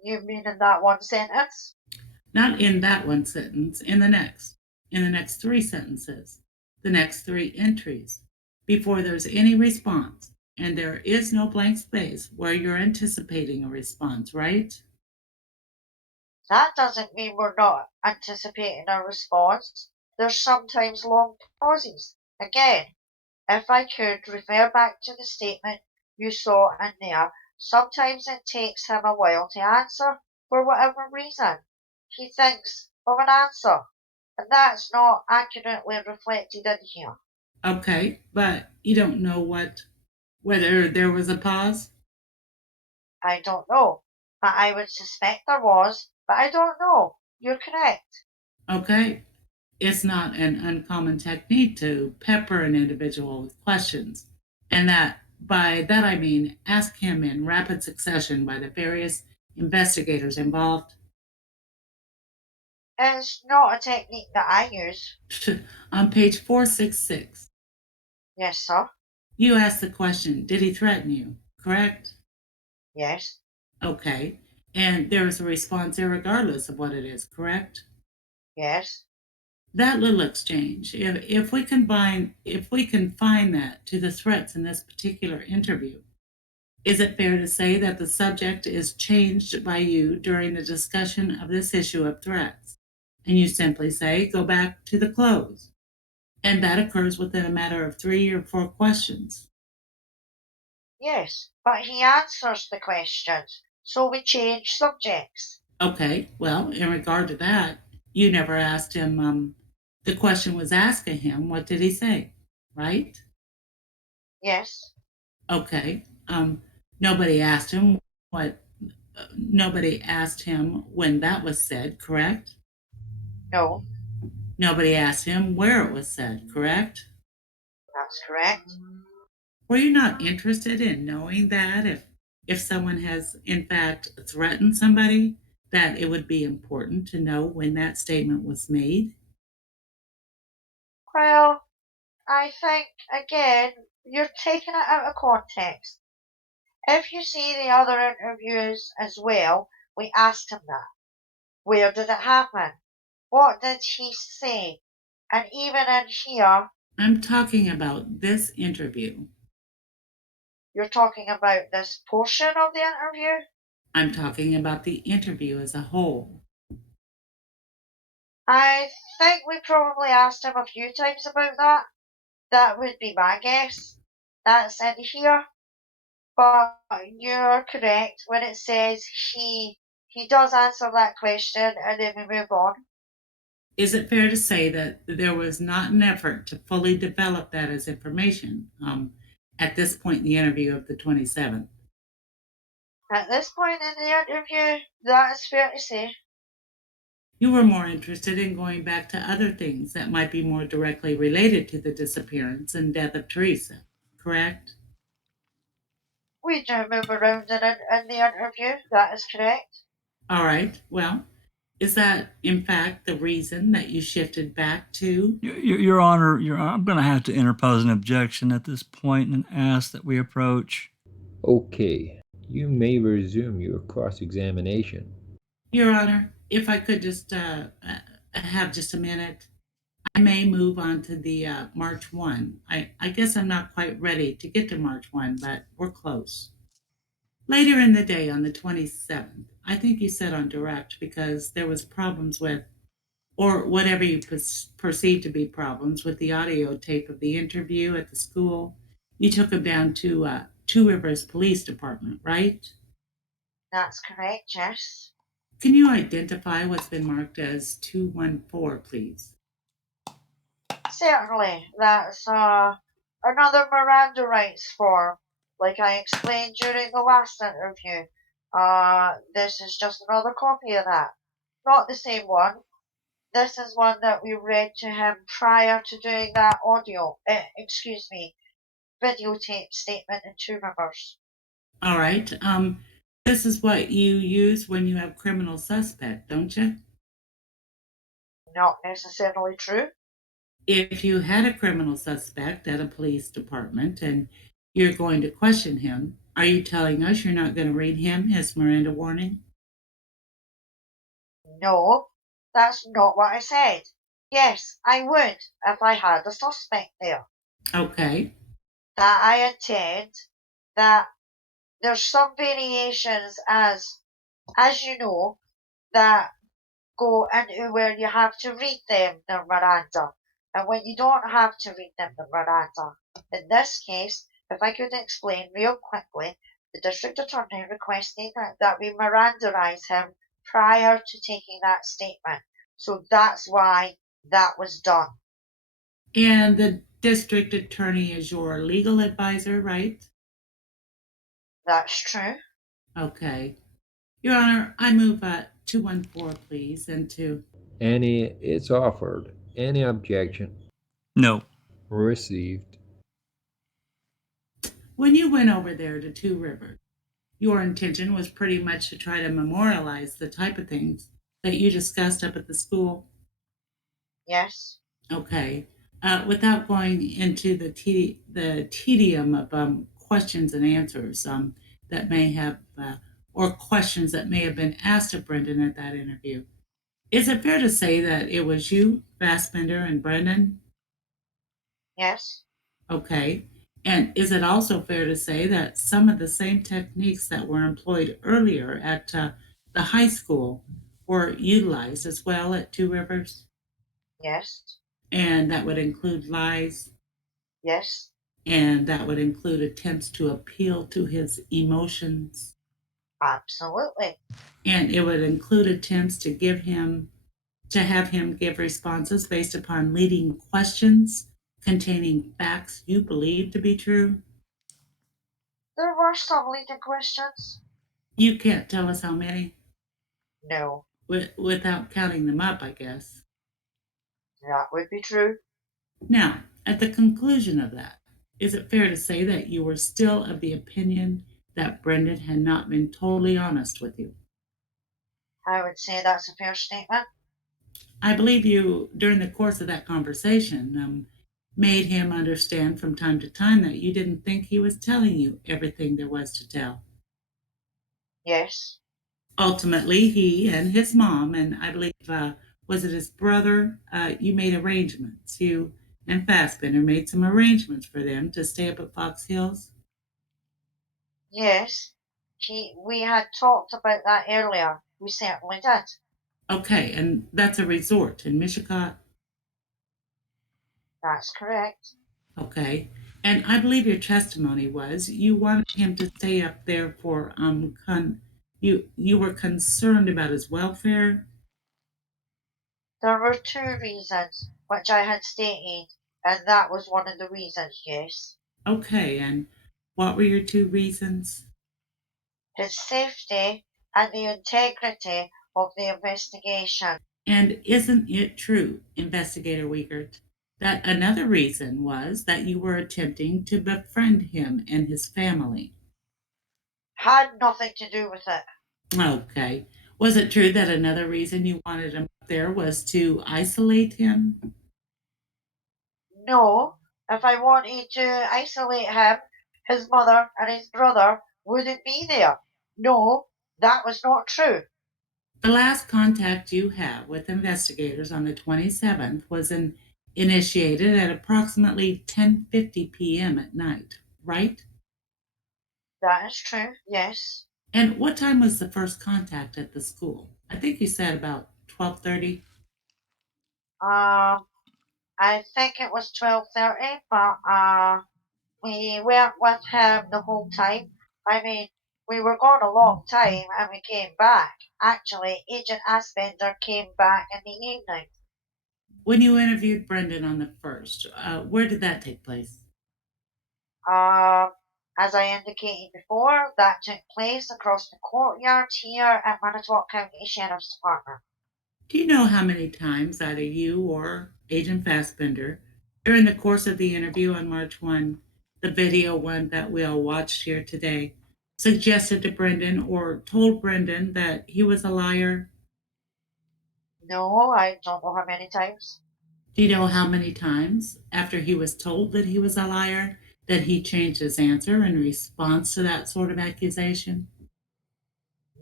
You mean in that one sentence? Not in that one sentence, in the next three sentences, the next three entries, before there's any response. And there is no blank space where you're anticipating a response, right? That doesn't mean we're not anticipating a response. There's sometimes long pauses. Again, if I could refer back to the statement you saw in there, sometimes it takes him a while to answer for whatever reason. He thinks of an answer, and that's not accurately reflected in here. Okay, but you don't know whether there was a pause? I don't know, but I would suspect there was, but I don't know. You're correct. Okay. It's not an uncommon technique to pepper an individual with questions. And that by that I mean ask him in rapid succession by the various investigators involved. It's not a technique that I use. On page 466, Yes, sir. you ask the question, did he threaten you? Correct? Yes. Okay. And there is a response there regardless of what it is, correct? Yes. That little exchange, if we can find that to the threats in this particular interview, Is it fair to say that the subject is changed by you during the discussion of this issue of threats? And you simply say, go back to the close. And that occurs within a matter of 3 or 4 questions. Yes, but he answers the questions, so we change subjects. Okay, well, in regard to that, you never asked him, the question was asked of him, what did he say? Right? Yes, Okay. Nobody asked him what, nobody asked him when that was said, correct? no, Nobody asked him where it was said, correct? that's correct. Were you not interested in knowing that if someone has in fact threatened somebody, that it would be important to know when that statement was made? Well, I think, again, you're taking it out of context. If you see the other interviews as well, we asked him that. Where did it happen? What did he say? And even in here, I'm talking about this interview. you're talking about this portion of the interview. I'm talking about the interview as a whole. I think we probably asked him a few times about that. That would be my guess. That's in here. But you're correct when it says he does answer that question and then we move on. Is it fair to say that there was not an effort to fully develop that as information at this point in the interview of the 27th? At this point in the interview, that is fair to say. You were more interested in going back to other things that might be more directly related to the disappearance and death of Teresa, correct? We do move around in the interview, that is correct. All right, well, is that in fact the reason that you shifted back to? Your Honor, I'm going to have to interpose an objection at this point and ask that we approach. Okay, you may resume your cross-examination. Your Honor, if I could just have just a minute, I may move on to the March 1. I guess I'm not quite ready to get to March 1, but we're close. Later in the day on the 27th, I think you said on direct because there was problems with, or whatever you perceive to be problems with the audio tape of the interview at the school. You took him down to Two Rivers Police Department, right? That's correct, yes. Can you identify what's been marked as 214, please? Certainly, that's another Miranda rights form, like I explained during the last interview. This is just another copy of that. Not the same one. This is one that we read to him prior to doing that videotape statement in Two Rivers. All right. This is what you use when you have criminal suspect, don't you? Not necessarily true. If you had a criminal suspect at a police department and you're going to question him, are you telling us you're not going to read him his Miranda warning? No, that's not what I said. Yes, I would if I had a suspect there. Okay. That I intend that there's some variations as you know that go into where you have to read them the Miranda and when you don't have to read them the Miranda. In this case, if I could explain real quickly, the district attorney requested that we Mirandarize him prior to taking that statement. So that's why that was done. And the district attorney is your legal advisor, right? That's true. Okay. Your Honor, I move 214, please, and to. It's offered. Any objection? No. Received. When you went over there to Two Rivers, your intention was pretty much to try to memorialize the type of things that you discussed up at the school. Yes. Okay. Without going into the tedium of questions and answers that may have, or questions that may have been asked of Brendan at that interview, is it fair to say that it was you, Fassbender, and Brendan? Yes. Okay. And is it also fair to say that some of the same techniques that were employed earlier at the high school were utilized as well at Two Rivers? Yes. And that would include lies, Yes. and that would include attempts to appeal to his emotions, Absolutely. and it would include attempts to have him give responses based upon leading questions containing facts you believe to be true. There were some leading questions. You can't tell us how many No, without counting them up, I guess. that would be true. Now, at the conclusion of that, is it fair to say that you were still of the opinion that Brendan had not been totally honest with you? I would say that's a fair statement. I believe you, during the course of that conversation, made him understand from time to time that you didn't think he was telling you everything there was to tell. Yes. Ultimately, he and his mom, and I believe, was it his brother? You made arrangements. You and Fassbender made some arrangements for them to stay up at Fox Hills. Yes. We had talked about that earlier. We certainly did. Okay, and that's a resort in Michigan. That's correct. Okay. And I believe your testimony was you wanted him to stay up there for you were concerned about his welfare. There were two reasons which I had stated, and that was one of the reasons, yes. Okay, and what were your two reasons? His safety and the integrity of the investigation. And isn't it true, Investigator Wiegert, that another reason was that you were attempting to befriend him and his family? Had nothing to do with it. Okay. Was it true that another reason you wanted him up there was to isolate him? No, if I wanted to isolate him, his mother and his brother wouldn't be there. No, that was not true. The last contact you have with investigators on the 27th was initiated at approximately 10:50 p.m. at night, right? That is true, yes. And what time was the first contact at the school? I think you said about 12:30. Um, I think it was 12:30, but we weren't with him the whole time. I mean, we were gone a long time and we came back. Actually, Agent Aspender came back in the evening. When you interviewed Brendan on the first, where did that take place? Um, as I indicated before, that took place across the courtyard here at Manitowoc County Sheriff's Department. Do you know how many times either you or Agent Fassbender, during the course of the interview on March 1, the video one that we all watched here today, suggested to Brendan or told Brendan that he was a liar? No, I don't know how many times. Do you know how many times after he was told that he was a liar that he changed his answer in response to that sort of accusation?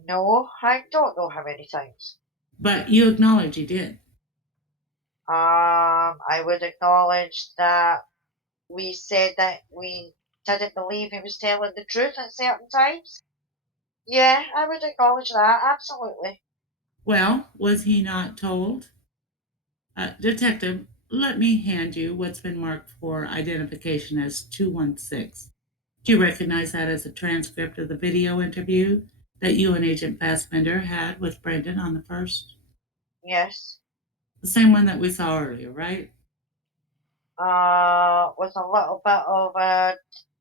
No, I don't know how many times. But you acknowledge he did. I would acknowledge that we said that we didn't believe he was telling the truth at certain times. Yeah, I would acknowledge that, absolutely. Well, was he not told? Detective, let me hand you what's been marked for identification as 216. Do you recognize that as a transcript of the video interview that you and Agent Fassbender had with Brendan on the first? Yes. The same one that we saw earlier, right? With a little bit of a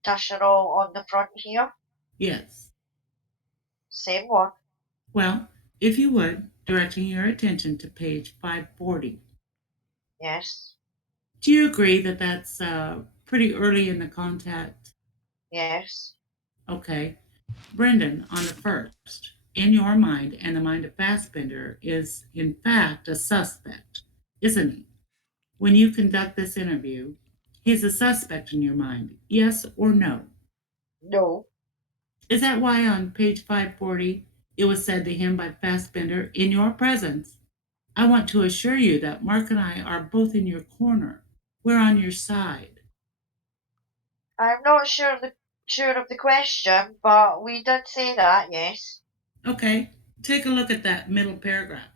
tascherel on the front here. Yes. Same one. Well, if you would, directing your attention to page 540. Yes. Do you agree that that's pretty early in the contact? Yes. Okay. Brendan, on the first, in your mind and the mind of Fassbender, is in fact a suspect, isn't he? When you conduct this interview, he's a suspect in your mind, yes or no? No. Is that why on page 540 it was said to him by Fassbender, in your presence, I want to assure you that Mark and I are both in your corner. We're on your side. I'm not sure of the question, but we did say that, yes. Okay, take a look at that middle paragraph.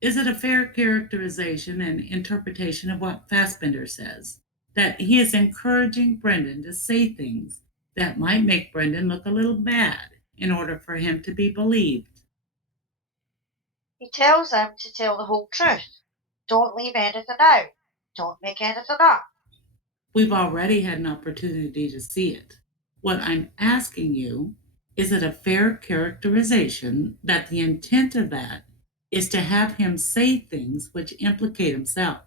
Is it a fair characterization and interpretation of what Fassbender says? That he is encouraging Brendan to say things that might make Brendan look a little bad in order for him to be believed. He tells him to tell the whole truth. Don't leave anything out. Don't make anything up. We've already had an opportunity to see it. What I'm asking you, is it a fair characterization that the intent of that is to have him say things which implicate himself,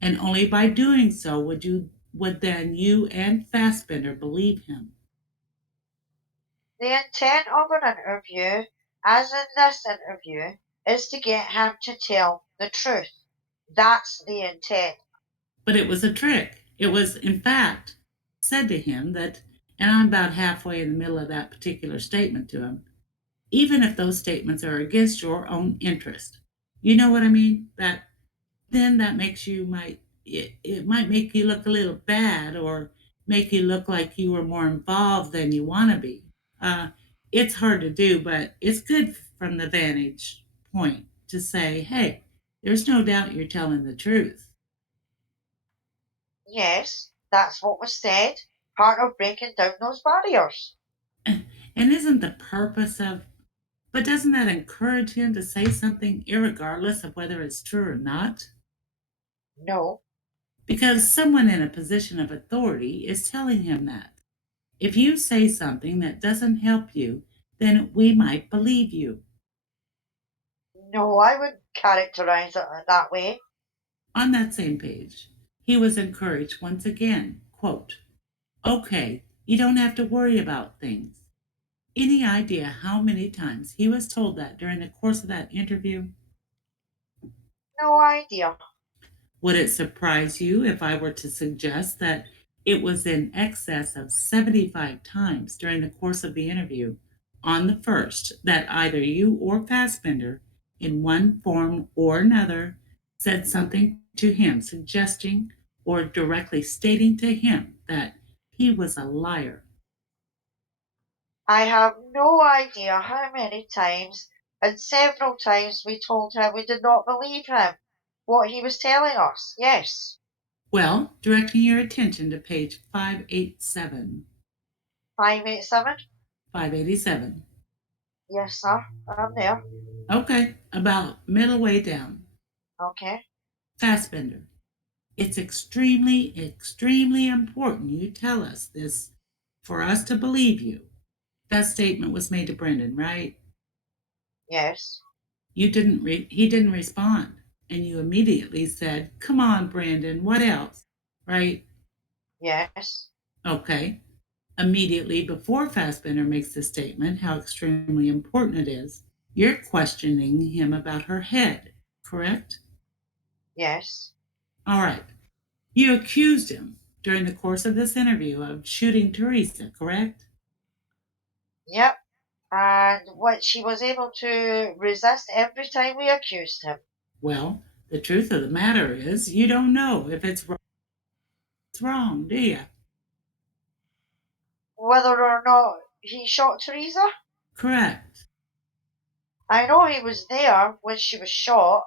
and only by doing so would then you and Fassbender believe him? The intent of an interview, as in this interview, is to get him to tell the truth. That's the intent. But it was a trick. It was, in fact, said to him that, and I'm about halfway in the middle of that particular statement to him, even if those statements are against your own interest. You know what I mean? That makes it might make you look a little bad, or make you look like you were more involved than you want to be. Uh, it's hard to do, but it's good from the vantage point to say, hey, there's no doubt you're telling the truth. Yes, that's what was said. Part of breaking down those barriers. And isn't the purpose of, but doesn't that encourage him to say something irregardless of whether it's true or not? No, Because someone in a position of authority is telling him that. If you say something that doesn't help you, then we might believe you. no, I wouldn't characterize it that way. On that same page, he was encouraged once again, quote, okay, you don't have to worry about things. Any idea how many times he was told that during the course of that interview? No idea. Would it surprise you if I were to suggest that it was in excess of 75 times during the course of the interview, on the first, that either you or Fassbender, in one form or another, said something to him suggesting or directly stating to him that he was a liar? I have no idea how many times, and several times we told him we did not believe him, what he was telling us. Yes. Well, directing your attention to page 587. 587? 587. Yes, sir. I'm there. Okay, about middle way down. Okay. Fassbender. It's extremely, extremely important you tell us this for us to believe you. That statement was made to Brendan, right? Yes. He didn't respond. And you immediately said, come on, Brandon, what else? Right? Yes. Okay. Immediately before Fassbender makes the statement, how extremely important it is, you're questioning him about her head, correct? Yes. All right. You accused him during the course of this interview of shooting Teresa, correct? Yep. And which he was able to resist every time we accused him. Well, the truth of the matter is, you don't know if it's wrong, do you? Whether or not he shot Teresa? Correct. I know he was there when she was shot.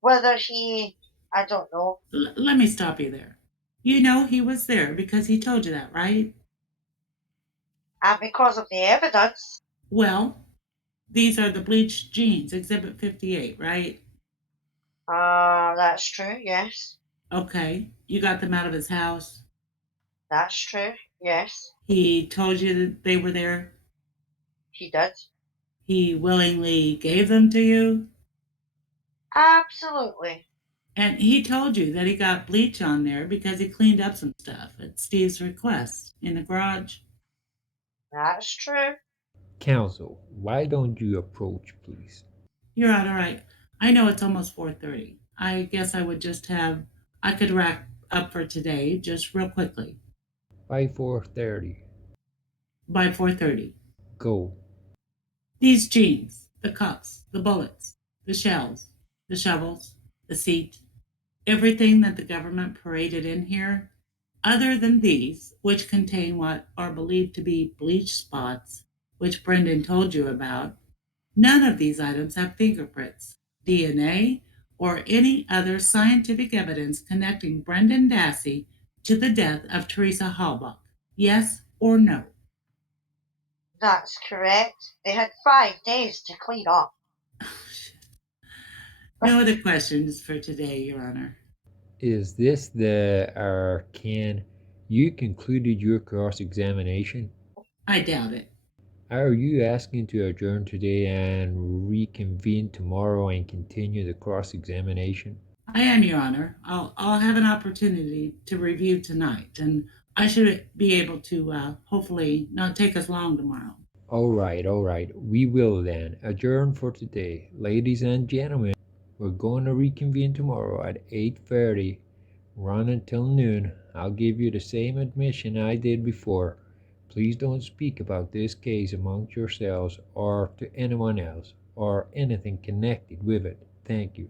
Whether he, I don't know. Let me stop you there. You know he was there because he told you that, right? And because of the evidence. Well, these are the bleached jeans, Exhibit 58, right? That's true, yes. Okay. You got them out of his house. That's true, yes. He told you that they were there. He did. He willingly gave them to you. Absolutely. And he told you that he got bleach on there because he cleaned up some stuff at Steve's request in the garage. That's true. Counsel, why don't you approach, please? You're out, all right. I know it's almost 4:30. I guess I could wrap up for today just real quickly. By 4:30. By 4:30. Go. These jeans, the cuffs, the bullets, the shells, the shovels, the seat, everything that the government paraded in here, Other than these, which contain what are believed to be bleach spots, which Brendan told you about, none of these items have fingerprints, DNA, or any other scientific evidence connecting Brendan Dassey to the death of Teresa Halbach. Yes or no? That's correct. They had 5 days to clean up. No other questions for today, Your Honor. Is this can you concluded your cross-examination? I doubt it. Are you asking to adjourn today and reconvene tomorrow and continue the cross-examination? I am, Your Honor. I'll have an opportunity to review tonight, and I should be able to hopefully not take us long tomorrow. All right. We will then adjourn for today. Ladies and gentlemen, we're going to reconvene tomorrow at 8:30. Run until noon. I'll give you the same admission I did before. Please don't speak about this case amongst yourselves or to anyone else or anything connected with it. Thank you.